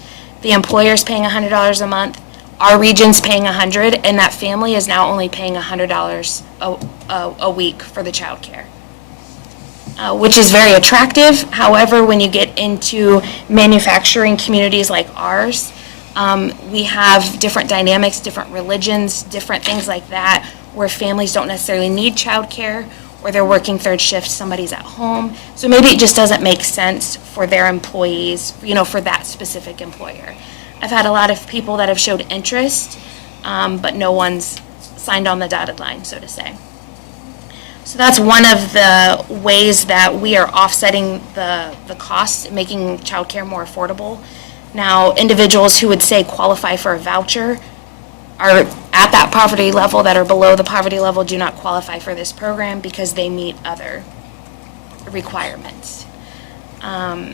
The employer's paying $100 a month. Our region's paying $100, and that family is now only paying $100 a week for the child care, which is very attractive. However, when you get into manufacturing communities like ours, we have different dynamics, different religions, different things like that, where families don't necessarily need childcare, or they're working third shift, somebody's at home. So maybe it just doesn't make sense for their employees, for that specific employer. I've had a lot of people that have showed interest, but no one's signed on the dotted line, so to say. So that's one of the ways that we are offsetting the costs, making childcare more affordable. Now, individuals who would say qualify for a voucher are at that poverty level, that are below the poverty level, do not qualify for this program because they meet other requirements. I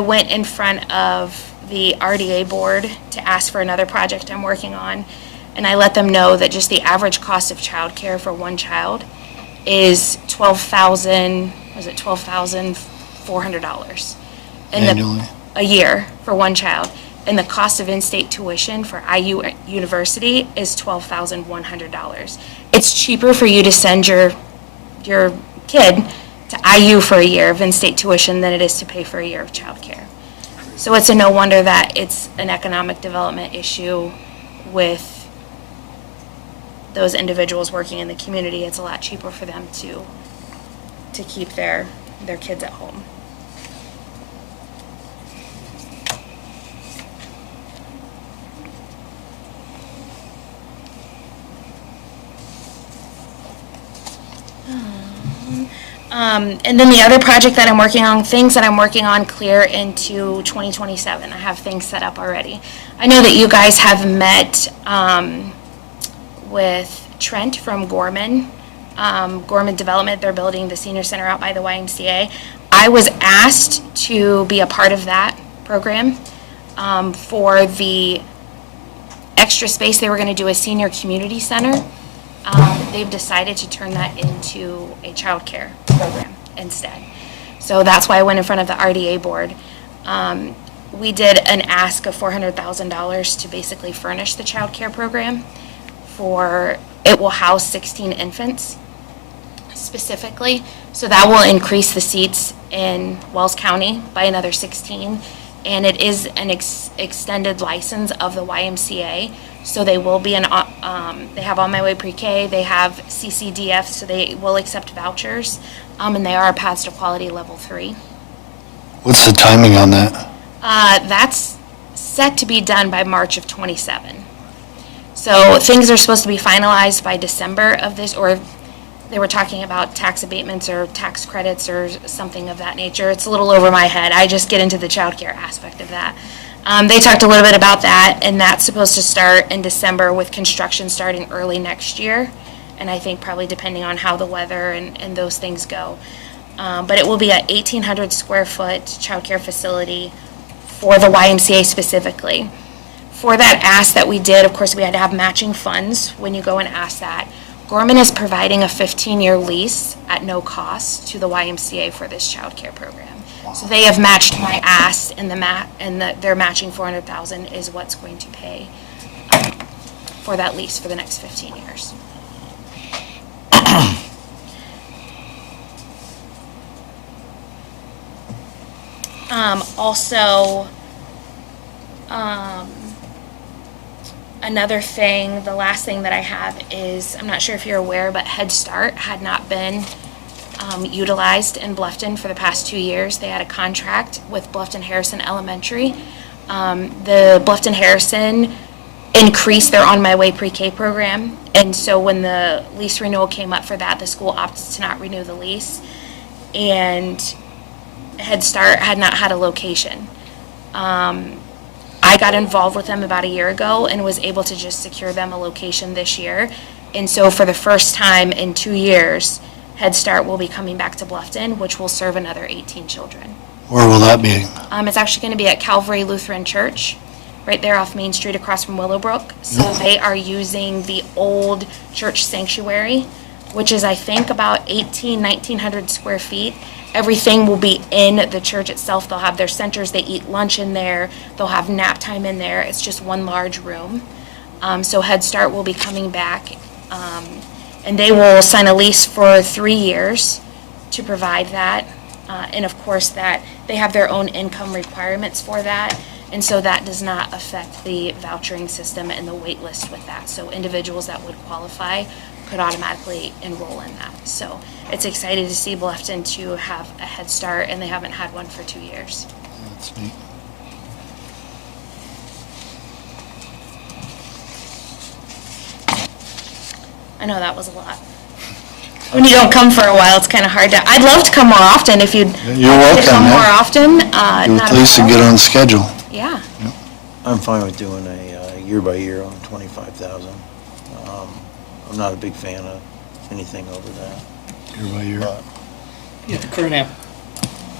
went in front of the RDA board to ask for another project I'm working on, and I let them know that just the average cost of childcare for one child is $12,400 Annually. a year for one child. And the cost of in-state tuition for IU University is $12,100. It's cheaper for you to send your kid to IU for a year of in-state tuition than it is to pay for a year of childcare. So it's a no wonder that it's an economic development issue with those individuals working in the community. It's a lot cheaper for them to keep their kids at home. And then the other project that I'm working on, things that I'm working on clear into 2027. I have things set up already. I know that you guys have met with Trent from Gorman Development. They're building the senior center out by the YMCA. I was asked to be a part of that program for the extra space. They were going to do a senior community center. They've decided to turn that into a child care program instead. So that's why I went in front of the RDA board. We did an ask of $400,000 to basically furnish the child care program. It will house 16 infants specifically. So that will increase the seats in Wells County by another 16. And it is an extended license of the YMCA. So they will be they have On My Way Pre-K, they have CCDF, so they will accept vouchers, and they are Paths to Quality Level 3. What's the timing on that? That's set to be done by March of '27. So things are supposed to be finalized by December of this, or they were talking about tax abatements or tax credits or something of that nature. It's a little over my head. I just get into the child care aspect of that. They talked a little bit about that, and that's supposed to start in December with construction starting early next year. And I think probably depending on how the weather and those things go. But it will be a 1,800 square foot child care facility for the YMCA specifically. For that ask that we did, of course, we had to have matching funds when you go and ask that. Gorman is providing a 15-year lease at no cost to the YMCA for this child care program. So they have matched my ask, and their matching $400,000 is what's going to pay for that lease for the next 15 years. Also, another thing, the last thing that I have is, I'm not sure if you're aware, but Head Start had not been utilized in Bluffton for the past 2 years. They had a contract with Bluffton Harrison Elementary. The Bluffton Harrison increased their On My Way pre-K program, and so when the lease renewal came up for that, the school opted to not renew the lease, and Head Start had not had a location. I got involved with them about a year ago and was able to just secure them a location this year. And so for the first time in 2 years, Head Start will be coming back to Bluffton, which will serve another 18 children. Where will that be? It's actually going to be at Calvary Lutheran Church, right there off Main Street across from Willowbrook. So they are using the old church sanctuary, which is, I think, about 1,900 square feet. Everything will be in the church itself. They'll have their centers, they eat lunch in there, they'll have nap time in there. It's just one large room. So Head Start will be coming back, and they will sign a lease for 3 years to provide that. And of course, that they have their own income requirements for that, and so that does not affect the vouchering system and the wait list with that. So individuals that would qualify could automatically enroll in that. So it's exciting to see Bluffton to have a Head Start, and they haven't had one for 2 years. That's neat. I know that was a lot. When you don't come for a while, it's kind of hard to, I'd love to come more often if you'd. You're like me to welcome, come yeah. more often. Give not it Lisa, a get on the schedule. Yeah. I'm fine with doing a year by year on 25,000. I'm not a big fan of anything over that. Year by year.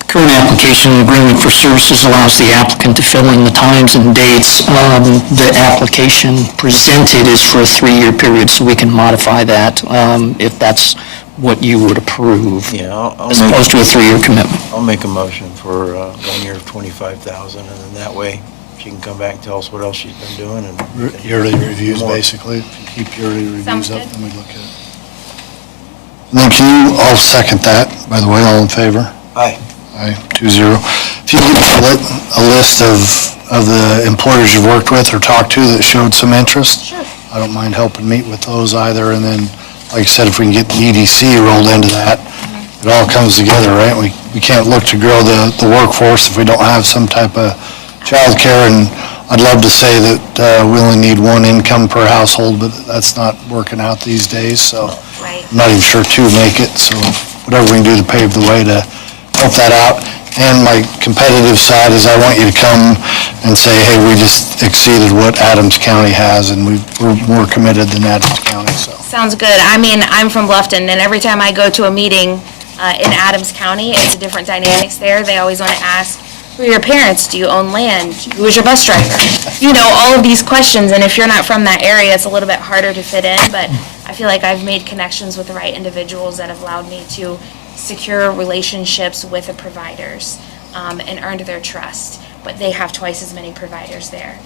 Current application agreement for services allows the applicant to fill in the times and dates. The application presented is for a 3-year period, so we can modify that if that's what you would approve, Yeah, as opposed to a 3-year commitment. I'll make a motion for 1 year of 25,000, and then that way she can come back and tell us what else she's been doing and. we can Yearly do reviews, more. basically. If you keep yearly Sounds reviews up, good. then we look at it. And then can you, I'll second that, by the way, all in favor? Aye. Aye, 2-0. If you give a list of the employers you've worked with or talked to that showed some interest, Sure. I don't mind helping meet with those either. And then, like I said, if we can get the EDC rolled into that, it all comes together, right? We can't look to grow the workforce if we don't have some type of childcare. And I'd love to say that we only need 1 income per household, but that's not working out these days. So Right. I'm not even sure 2 make it. So whatever we can do to pave the way to help that out. And my competitive side is I want you to come and say, hey, we just exceeded what Adams County has, and we're more committed than Adams County, so. Sounds good. I mean, I'm from Bluffton, and every time I go to a meeting in Adams County, it's a different dynamics there. They always want to ask, who are your parents? Do you own land? Who is your bus driver? You know, all of these questions, and if you're not from that area, it's a little bit harder to fit in, but I feel like I've made connections with the right individuals that have allowed me to secure relationships with the providers and earned their trust, but they have twice as many providers there.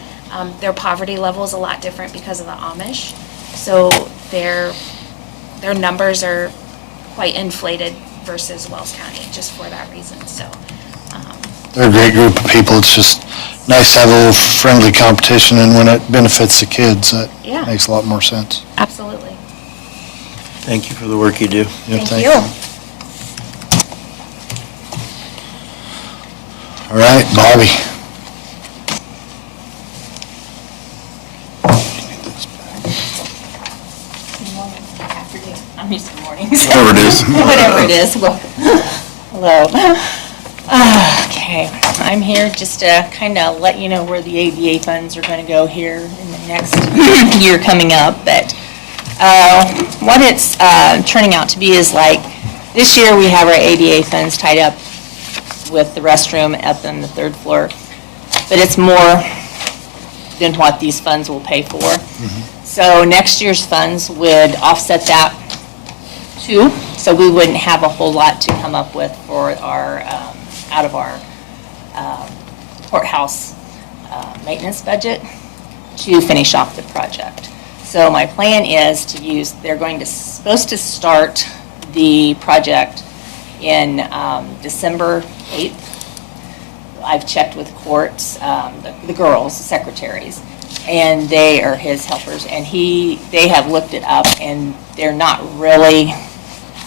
Their poverty level is a lot different because of the Amish, so their numbers are quite inflated versus Wells County, just for that reason, so. They're a great group of people. It's just nice to have a little friendly competition, and when it benefits the kids, that Yeah. makes a lot more sense. Absolutely. Thank you for the work you do. Yeah, Thank you. All right, Bobby. I'm used to mornings. Whatever it is. Whatever it is. Well, hello. Okay, I'm here just to kind of let you know where the ADA funds are going to go here in the next year coming up. But what it's turning out to be is like, this year we have our ADA funds tied up with the restroom up on the 3rd floor, but it's more than what these funds will pay for. So next year's funds would offset that too, so we wouldn't have a whole lot to come up with for our, out of our courthouse maintenance budget to finish off the project. So my plan is to use, supposed to start the project in December 8th. I've checked with courts, the girls, the secretaries, and they are his helpers, and they have looked it up, and they're not really,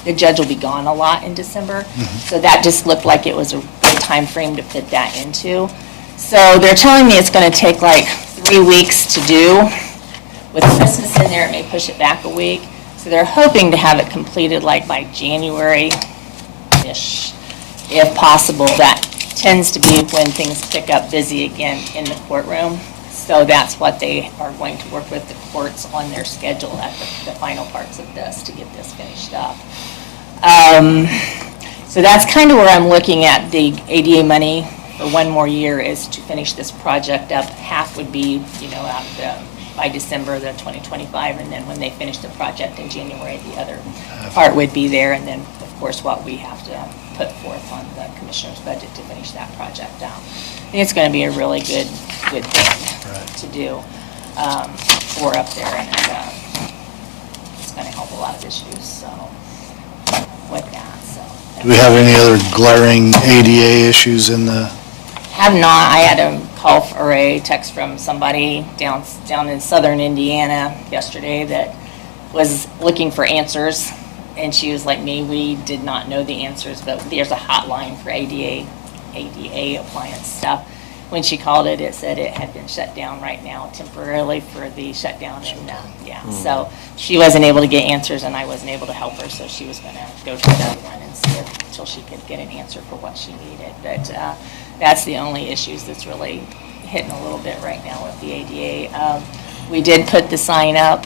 the judge will be gone a lot in December, so that just looked like it was a good time frame to fit that into. So they're telling me it's going to take like 3 weeks to do. With Christmas in there, it may push it back a week. So they're hoping to have it completed like by January-ish, if possible. That tends to be when things pick up busy again in the courtroom. So that's what they are going to work with the courts on their schedule at the final parts of this to get this finished up. So that's kind of where I'm looking at the ADA money for one more year is to finish this project up. Half would be, out of by December the 2025, and then when they finish the project in January, the other part would be there, and then, of course, what we have to put forth on the commissioner's budget to finish that project out. I think it's going to be a really good thing to do for up there, and it's going to help a lot of issues, so, with that, so. Do we have any other glaring ADA issues in the? Have not. I had a call or a text from somebody down in southern Indiana yesterday that was looking for answers, and she was like me, we did not know the answers, but there's a hotline for ADA appliance stuff. When she called it, it said it had been shut down right now temporarily for the shutdown, and so she wasn't able to get answers, and I wasn't able to help her, so she was going to go to that one and see until she could get an answer for what she needed. But that's the only issues that's really hitting a little bit right now with the ADA. We did put the sign up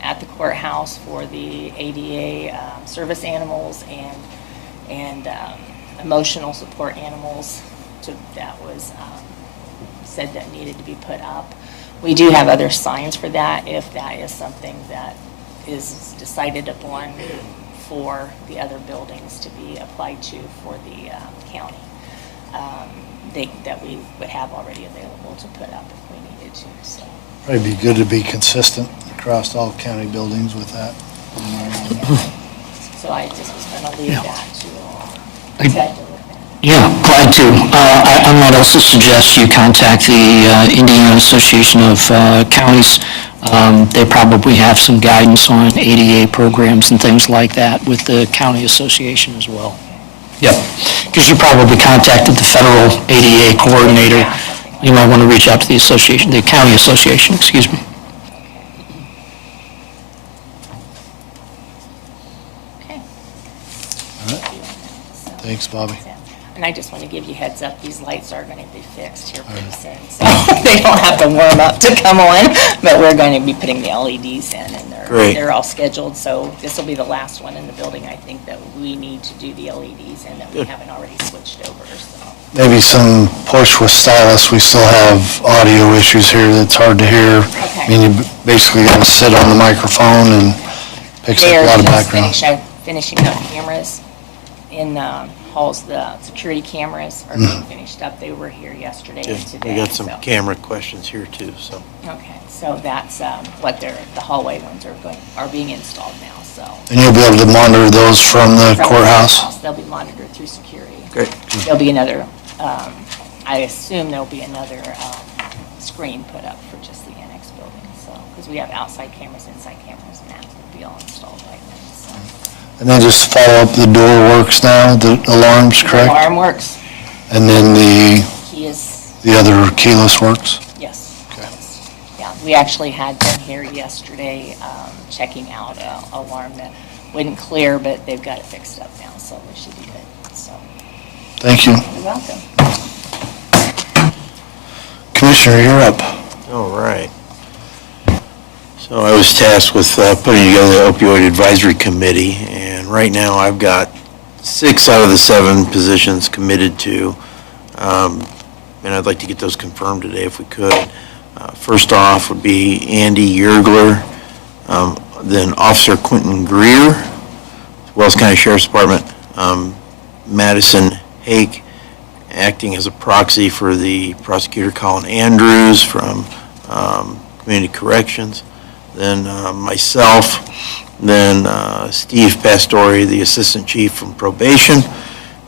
at the courthouse for the ADA service animals and emotional support animals that was said that needed to be put up. We do have other signs for that if that is something that is decided upon for the other buildings to be applied to for the county. That we would have already available to put up if we needed to. So. Probably be good to be consistent across all county buildings with that. So I just was going to leave that to Ted to look at. Yeah, glad to. I might also suggest you contact the Indiana Association of Counties. They probably have some guidance on ADA programs and things like that with the county association as well. Yep, because you probably contacted the federal ADA coordinator. You might want to reach out to the association, the county association, excuse me. Okay. Thanks, Bobby. And I just want to give you heads up, these lights are going to be fixed here pretty soon. So they don't have to warm up to come on, but we're going to be putting the LEDs in, and they're all scheduled. So this will be the last one in the building, I think, that we need to do the LEDs in that we haven't already switched over. So. Maybe some push with stylus. We still have audio issues here that's hard to hear. Okay. I mean, you basically got to sit on the microphone and picks up a lot of background. Finishing up cameras in the halls. The security cameras are being finished up. They were here yesterday and today. We got some so. camera questions here too, so. Okay, so that's what the hallway ones are being installed now, so. And you'll be able to monitor those from the courthouse? They'll be monitored through security. Great. There'll be another, I assume there'll be another screen put up for just the annex building, so, because we have outside cameras, inside cameras, and that will be all installed by then, so. And then just follow up, the door works now, the alarms, correct? Alarm works. And then the other keyless works? Yes. Okay. Yes. Yeah, we actually had them here yesterday checking out an alarm that wouldn't clear, but they've got it fixed up now, so we should be good. So, Thank you. you're welcome. Commissioner, you're up. All right. So I was tasked with putting together the opioid advisory committee, and right now I've got 6 out of the 7 positions committed to, and I'd like to get those confirmed today if we could. First off would be Andy Yergler, then Officer Quentin Greer, Wells County Sheriff's Department, Madison Hake, acting as a proxy for the prosecutor Colin Andrews from Community Corrections. then myself, then Steve Pastore, the Assistant Chief from Probation,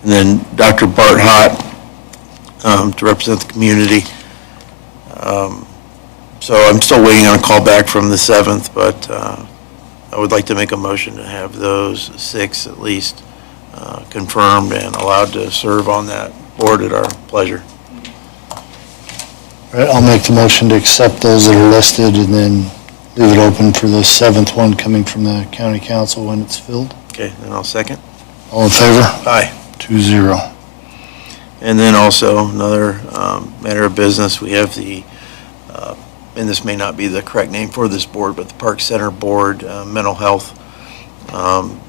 and then Dr. Bart Hott to represent the community. So I'm still waiting on a call back from the 7th, but I would like to make a motion to have those 6 at least confirmed and allowed to serve on that board at our pleasure. All right, I'll make the motion to accept those that are listed and then leave it open for the 7th one coming from the county council when it's filled. Okay, then I'll second. All in favor? Aye. 2-0. And then also another matter of business, we have the, and this may not be the correct name for this board, but the Park Center Board, mental health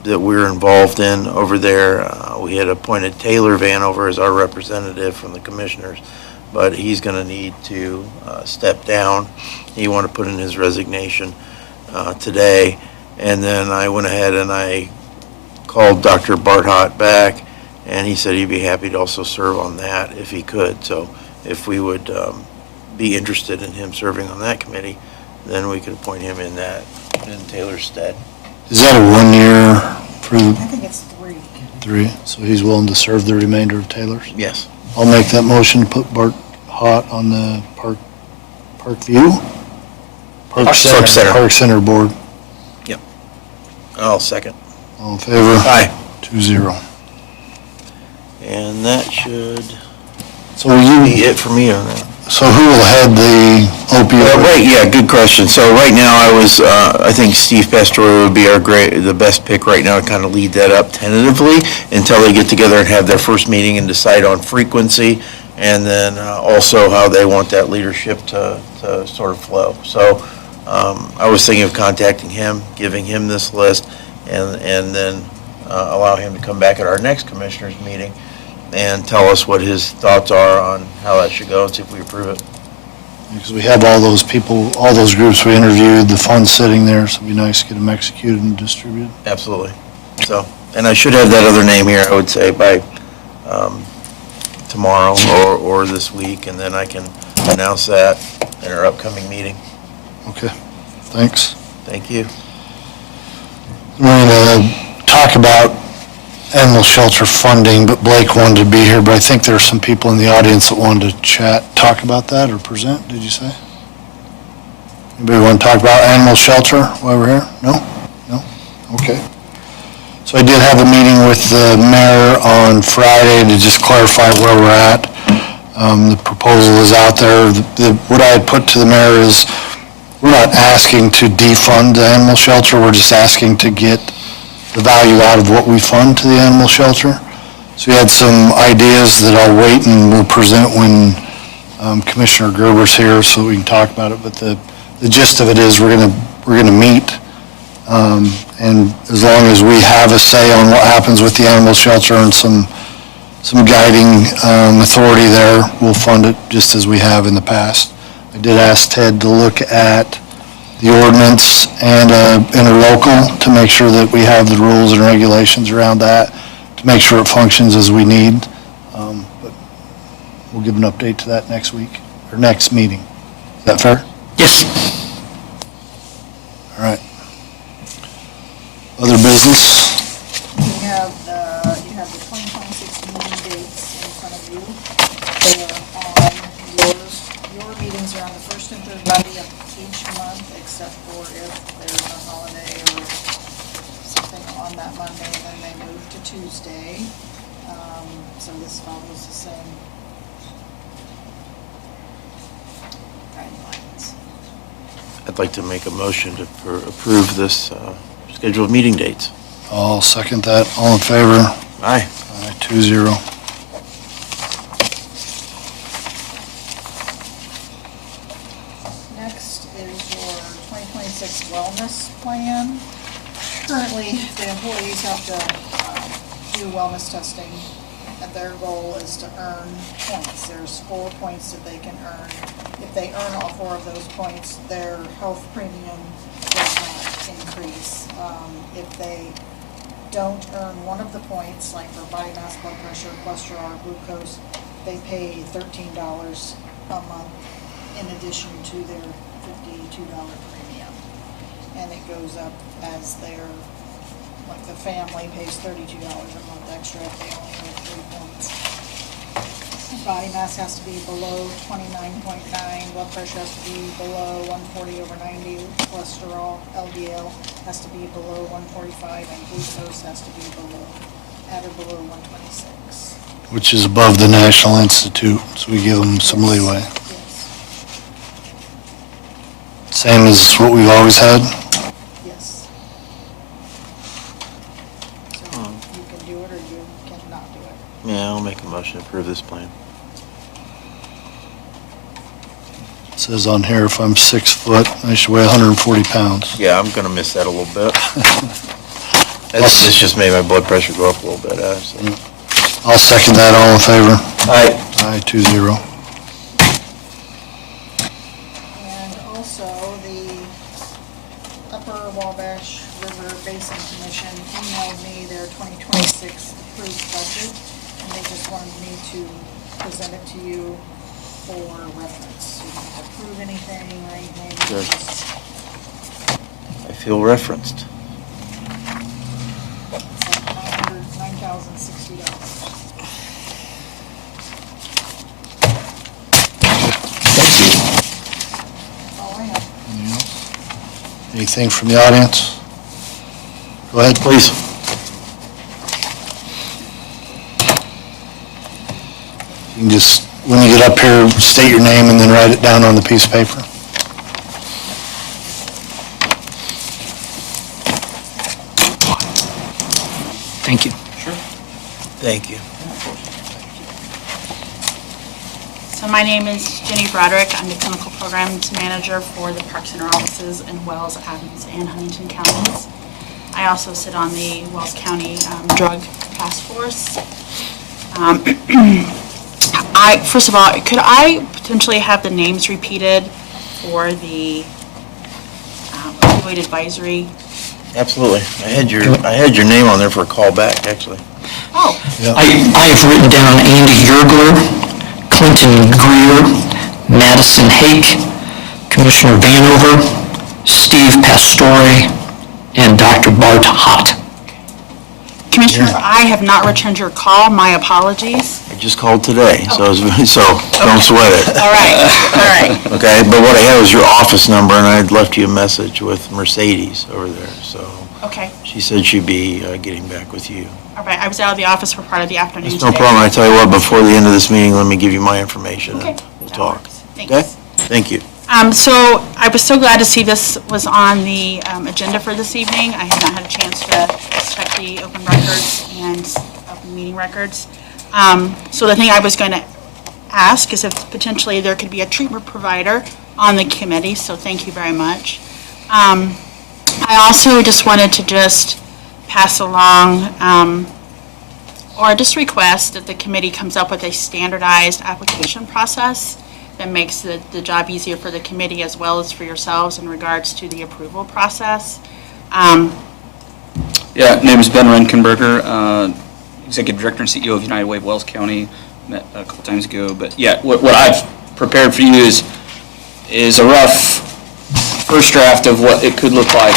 that we're involved in over there. We had appointed Taylor Vanover as our representative from the commissioners, but he's going to need to step down. He wanted to put in his resignation today. And then I went ahead and I called Dr. Barthott back, and he said he'd be happy to also serve on that if he could. So if we would be interested in him serving on that committee, then we could appoint him in Taylor's stead. Is that a 1 year for I think it's 3. 3? So he's willing to serve the remainder of Taylor's? Yes. I'll make that motion to put Bart Hott on the Parkview? Park Center. Park Center Board. I'll second. All in favor? Aye. 2-0. And that should So be it for me on that. So who will head the opioid? Right, yeah, good question. So right now, I think Steve Pastore would be the best pick right now to kind of lead that up tentatively until they get together and have their first meeting and decide on frequency, and then also how they want that leadership to sort of flow. So I was thinking of contacting him, giving him this list, and then allow him to come back at our next commissioners meeting and tell us what his thoughts are on how that should go and see if we approve it. Because we have all those people, all those groups we interviewed, the funds sitting there, so it'd be nice to get them executed and distributed. Absolutely. So, and I should have that other name here, I would say, by tomorrow or this week, and then I can announce that in our upcoming meeting. Okay, thanks. Thank you. We're going to talk about animal shelter funding, but Blake wanted to be here, but I think there are some people in the audience that wanted to talk about that or present, did you say? Anybody want to talk about animal shelter while we're here? No? No? Okay. So I did have a meeting with the mayor on Friday to just clarify where we're at. The proposal is out there. What I had put to the mayor is, we're not asking to defund the animal shelter, we're just asking to get the value out of what we fund to the animal shelter. So we had some ideas that I'll wait and we'll present when Commissioner Gerber's here so we can talk about it. But the gist of it is we're gonna meet, and as long as we have a say on what happens with the animal shelter and some guiding authority there, we'll fund it just as we have in the past. I did ask Ted to look at the ordinance and interlocal to make sure that we have the rules and regulations around that, to make sure it functions as we need. But we'll give an update to that next week, or next meeting. Is that fair? Yes. All right. Other business? You have the 2026 meeting dates in front of you. They are on your meetings are on the first and third Monday of each month, except for if there's a holiday or something on that Monday, and then they move to Tuesday. So this follows the same guidelines. I'd like to make a motion to approve this scheduled meeting dates. I'll second that. All in favor? Aye. 2-0. Next is your 2026 wellness plan. Currently, the employees have to do wellness testing, and their goal is to earn points. There's 4 points that they can earn. If they earn all 4 of those points, their health premium does not increase. If they don't earn one of the points, like for body mass, blood pressure, cholesterol, glucose, they pay $13 a month in addition to their $52 premium. and it goes up as their, like the family pays $32 a month extra if they only have 3 points. Body mass has to be below 29.9, blood pressure has to be below 140/90, cholesterol, LDL has to be below 145, and glucose has to be below, at or below 126. Which is above the National Institute, so we give them some leeway. Yes, Same as what we've always had. yes. So you can do it or you cannot do it. Yeah, I'll make a motion to approve this plan. It says on here, if I'm 6 foot, I should weigh 140 pounds. Yeah, I'm gonna miss that a little bit. This just made my blood pressure go up a little bit, honestly. I'll second that, all in favor? Aye. Aye, 2-0. And also, the Upper Wabash River Basin Commission emailed me their 2026 approved budget, and they just wanted me to present it to you for reference. You don't have to approve anything or anything. Sure. Just- I feel referenced. It's like $9,060. That's all I have. Anything from the audience? Go ahead, Please. You can just, when you get up here, state your name and then write it down on the piece of paper. Thank you. Thank you. So my name is Jenny Broderick. I'm the Clinical Programs Manager for the Park Center offices in Wells, Adams, and Huntington counties. I also sit on the Wells County Drug Task Force. First of all, could I potentially have the names repeated for the opioid advisory? Absolutely. I had your name on there for a call back, actually. Oh, I have written down Andy Yergler, Clinton Greer, Madison Hake, Commissioner Vanover, Steve Pastore, and Dr. Bart Hott. Commissioner, I have not returned your call. My apologies. I just called today, so don't sweat it. All right. Okay, but what I had was your office number, and I had left you a message with Mercedes over there, so Okay. she said she'd be getting back with you. All right. I was out of the office for part of the afternoon That's today. no problem. I tell you what, before the end of this meeting, let me give you my information, Okay. and we'll That talk. works. Okay? Thanks. Thank you. So I was so glad to see this was on the agenda for this evening. I had not had a chance to check the open records and open meeting records. So the thing I was going to ask is if potentially there could be a treatment provider on the committee, so thank you very much. I also just wanted to just pass along, or just request that the committee comes up with a standardized application process that makes the job easier for the committee as well as for yourselves in regards to the approval process. Yeah, name is Ben Renkenberger, Executive Director and CEO of United Way of Wells County. Met a couple times ago, but yeah, what I've prepared for you is a rough first draft of what it could look like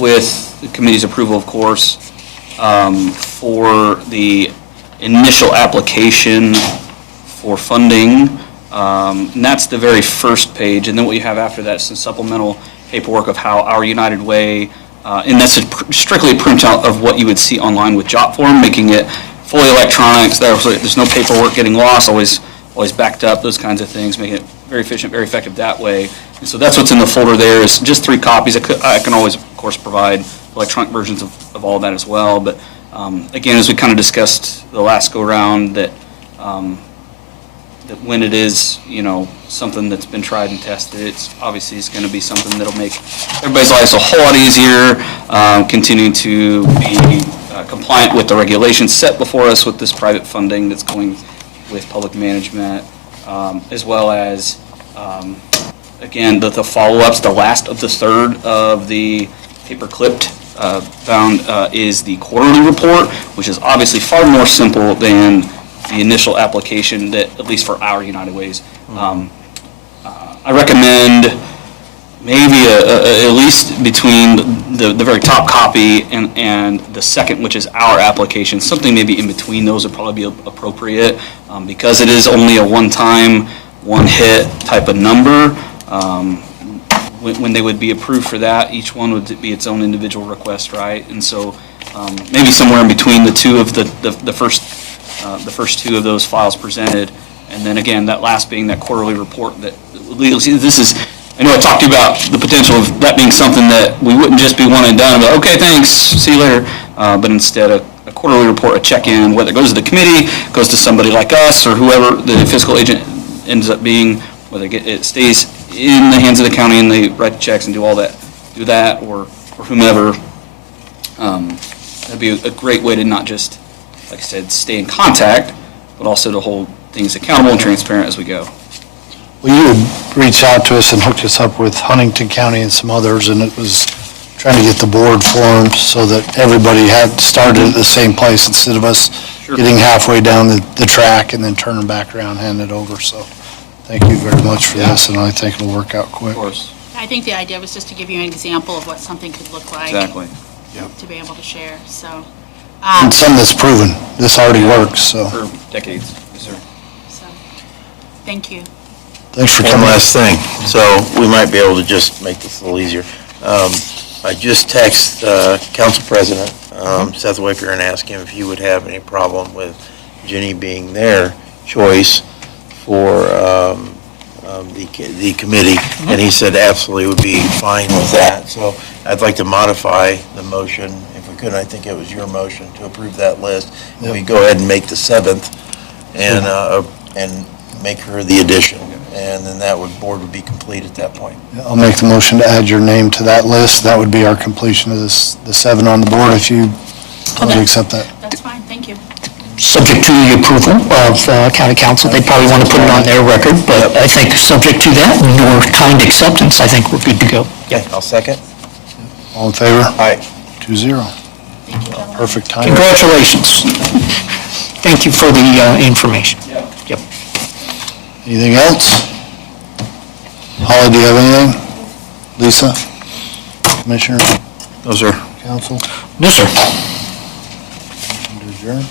with the committee's approval, of course, for the initial application for funding. And that's the very first page, and then what you have after that is some supplemental paperwork of how our United Way, and that's strictly a printout of what you would see online with JotForm, making it fully electronic, so there's no paperwork getting lost, always backed up, those kinds of things, making it very efficient, very effective that way. And so that's what's in the folder there, is just 3 copies. I can always, of course, provide electronic versions of all that as well, but again, as we kind of discussed the last go-around, that when it is, something that's been tried and tested, it's going to be something that'll make everybody's lives a whole lot easier, continuing to be compliant with the regulations set before us with this private funding that's going with public management, as well as, again, the follow-ups. The last of the third of the paper-clipped bound is the quarterly report, which is obviously far more simple than the initial application that, at least for our United Ways. I recommend maybe at least between the very top copy and the second, which is our application, something maybe in between those would probably be appropriate, because it is only a one-time, one-hit type of number. When they would be approved for that, each one would be its own individual request, right? And so maybe somewhere in between the two of the first two of those files presented, and then again, that last being that quarterly report that, this is, I know I talked to you about the potential of that being something that we wouldn't just be one and done, but okay, thanks, see you later, but instead a quarterly report, a check-in, whether it goes to the committee, goes to somebody like us, or whoever the fiscal agent ends up being, whether it stays in the hands of the county and they write the checks and do all that, or whomever. That'd be a great way to not just, like I said, stay in contact, but also to hold things accountable and transparent as we go. Well, you had reached out to us and hooked us up with Huntington County and some others, and it was trying to get the board formed so that everybody had started at the same place instead of us getting halfway down the track and then turning back around, handing it over. So thank you very much for this, and I think it'll work out quick. Of course. I think the idea was just to give you an example of what something could look like. Exactly. To be able to share, so. And something that's proven. This already works, so. For decades, yes, sir. So, thank you. Thanks for One coming. last thing, so we might be able to just make this a little easier. I just texted Council President Seth Wicker and asked him if he would have any problem with Jenny being their choice for the committee, and he said absolutely would be fine with that. So I'd like to modify the motion, if we could. I think it was your motion to approve that list. We go ahead and make the 7th and make her the addition, and then that board would be complete at that point. I'll make the motion to add your name to that list. That would be our completion of the 7 on the board, if you would accept that. That's fine, thank you. Subject to the approval of county council, they probably want to put it on their record, but I think subject to that, and your kind acceptance, I think we're good to go. Okay, I'll second. All in favor? Aye. 2-0. Thank you, gentlemen. Perfect time. Congratulations. Thank you for the information. Yep. Anything else? Holly, do you have anything? Lisa? Commissioner? No, sir. Council? No, sir. Motion to adjourn?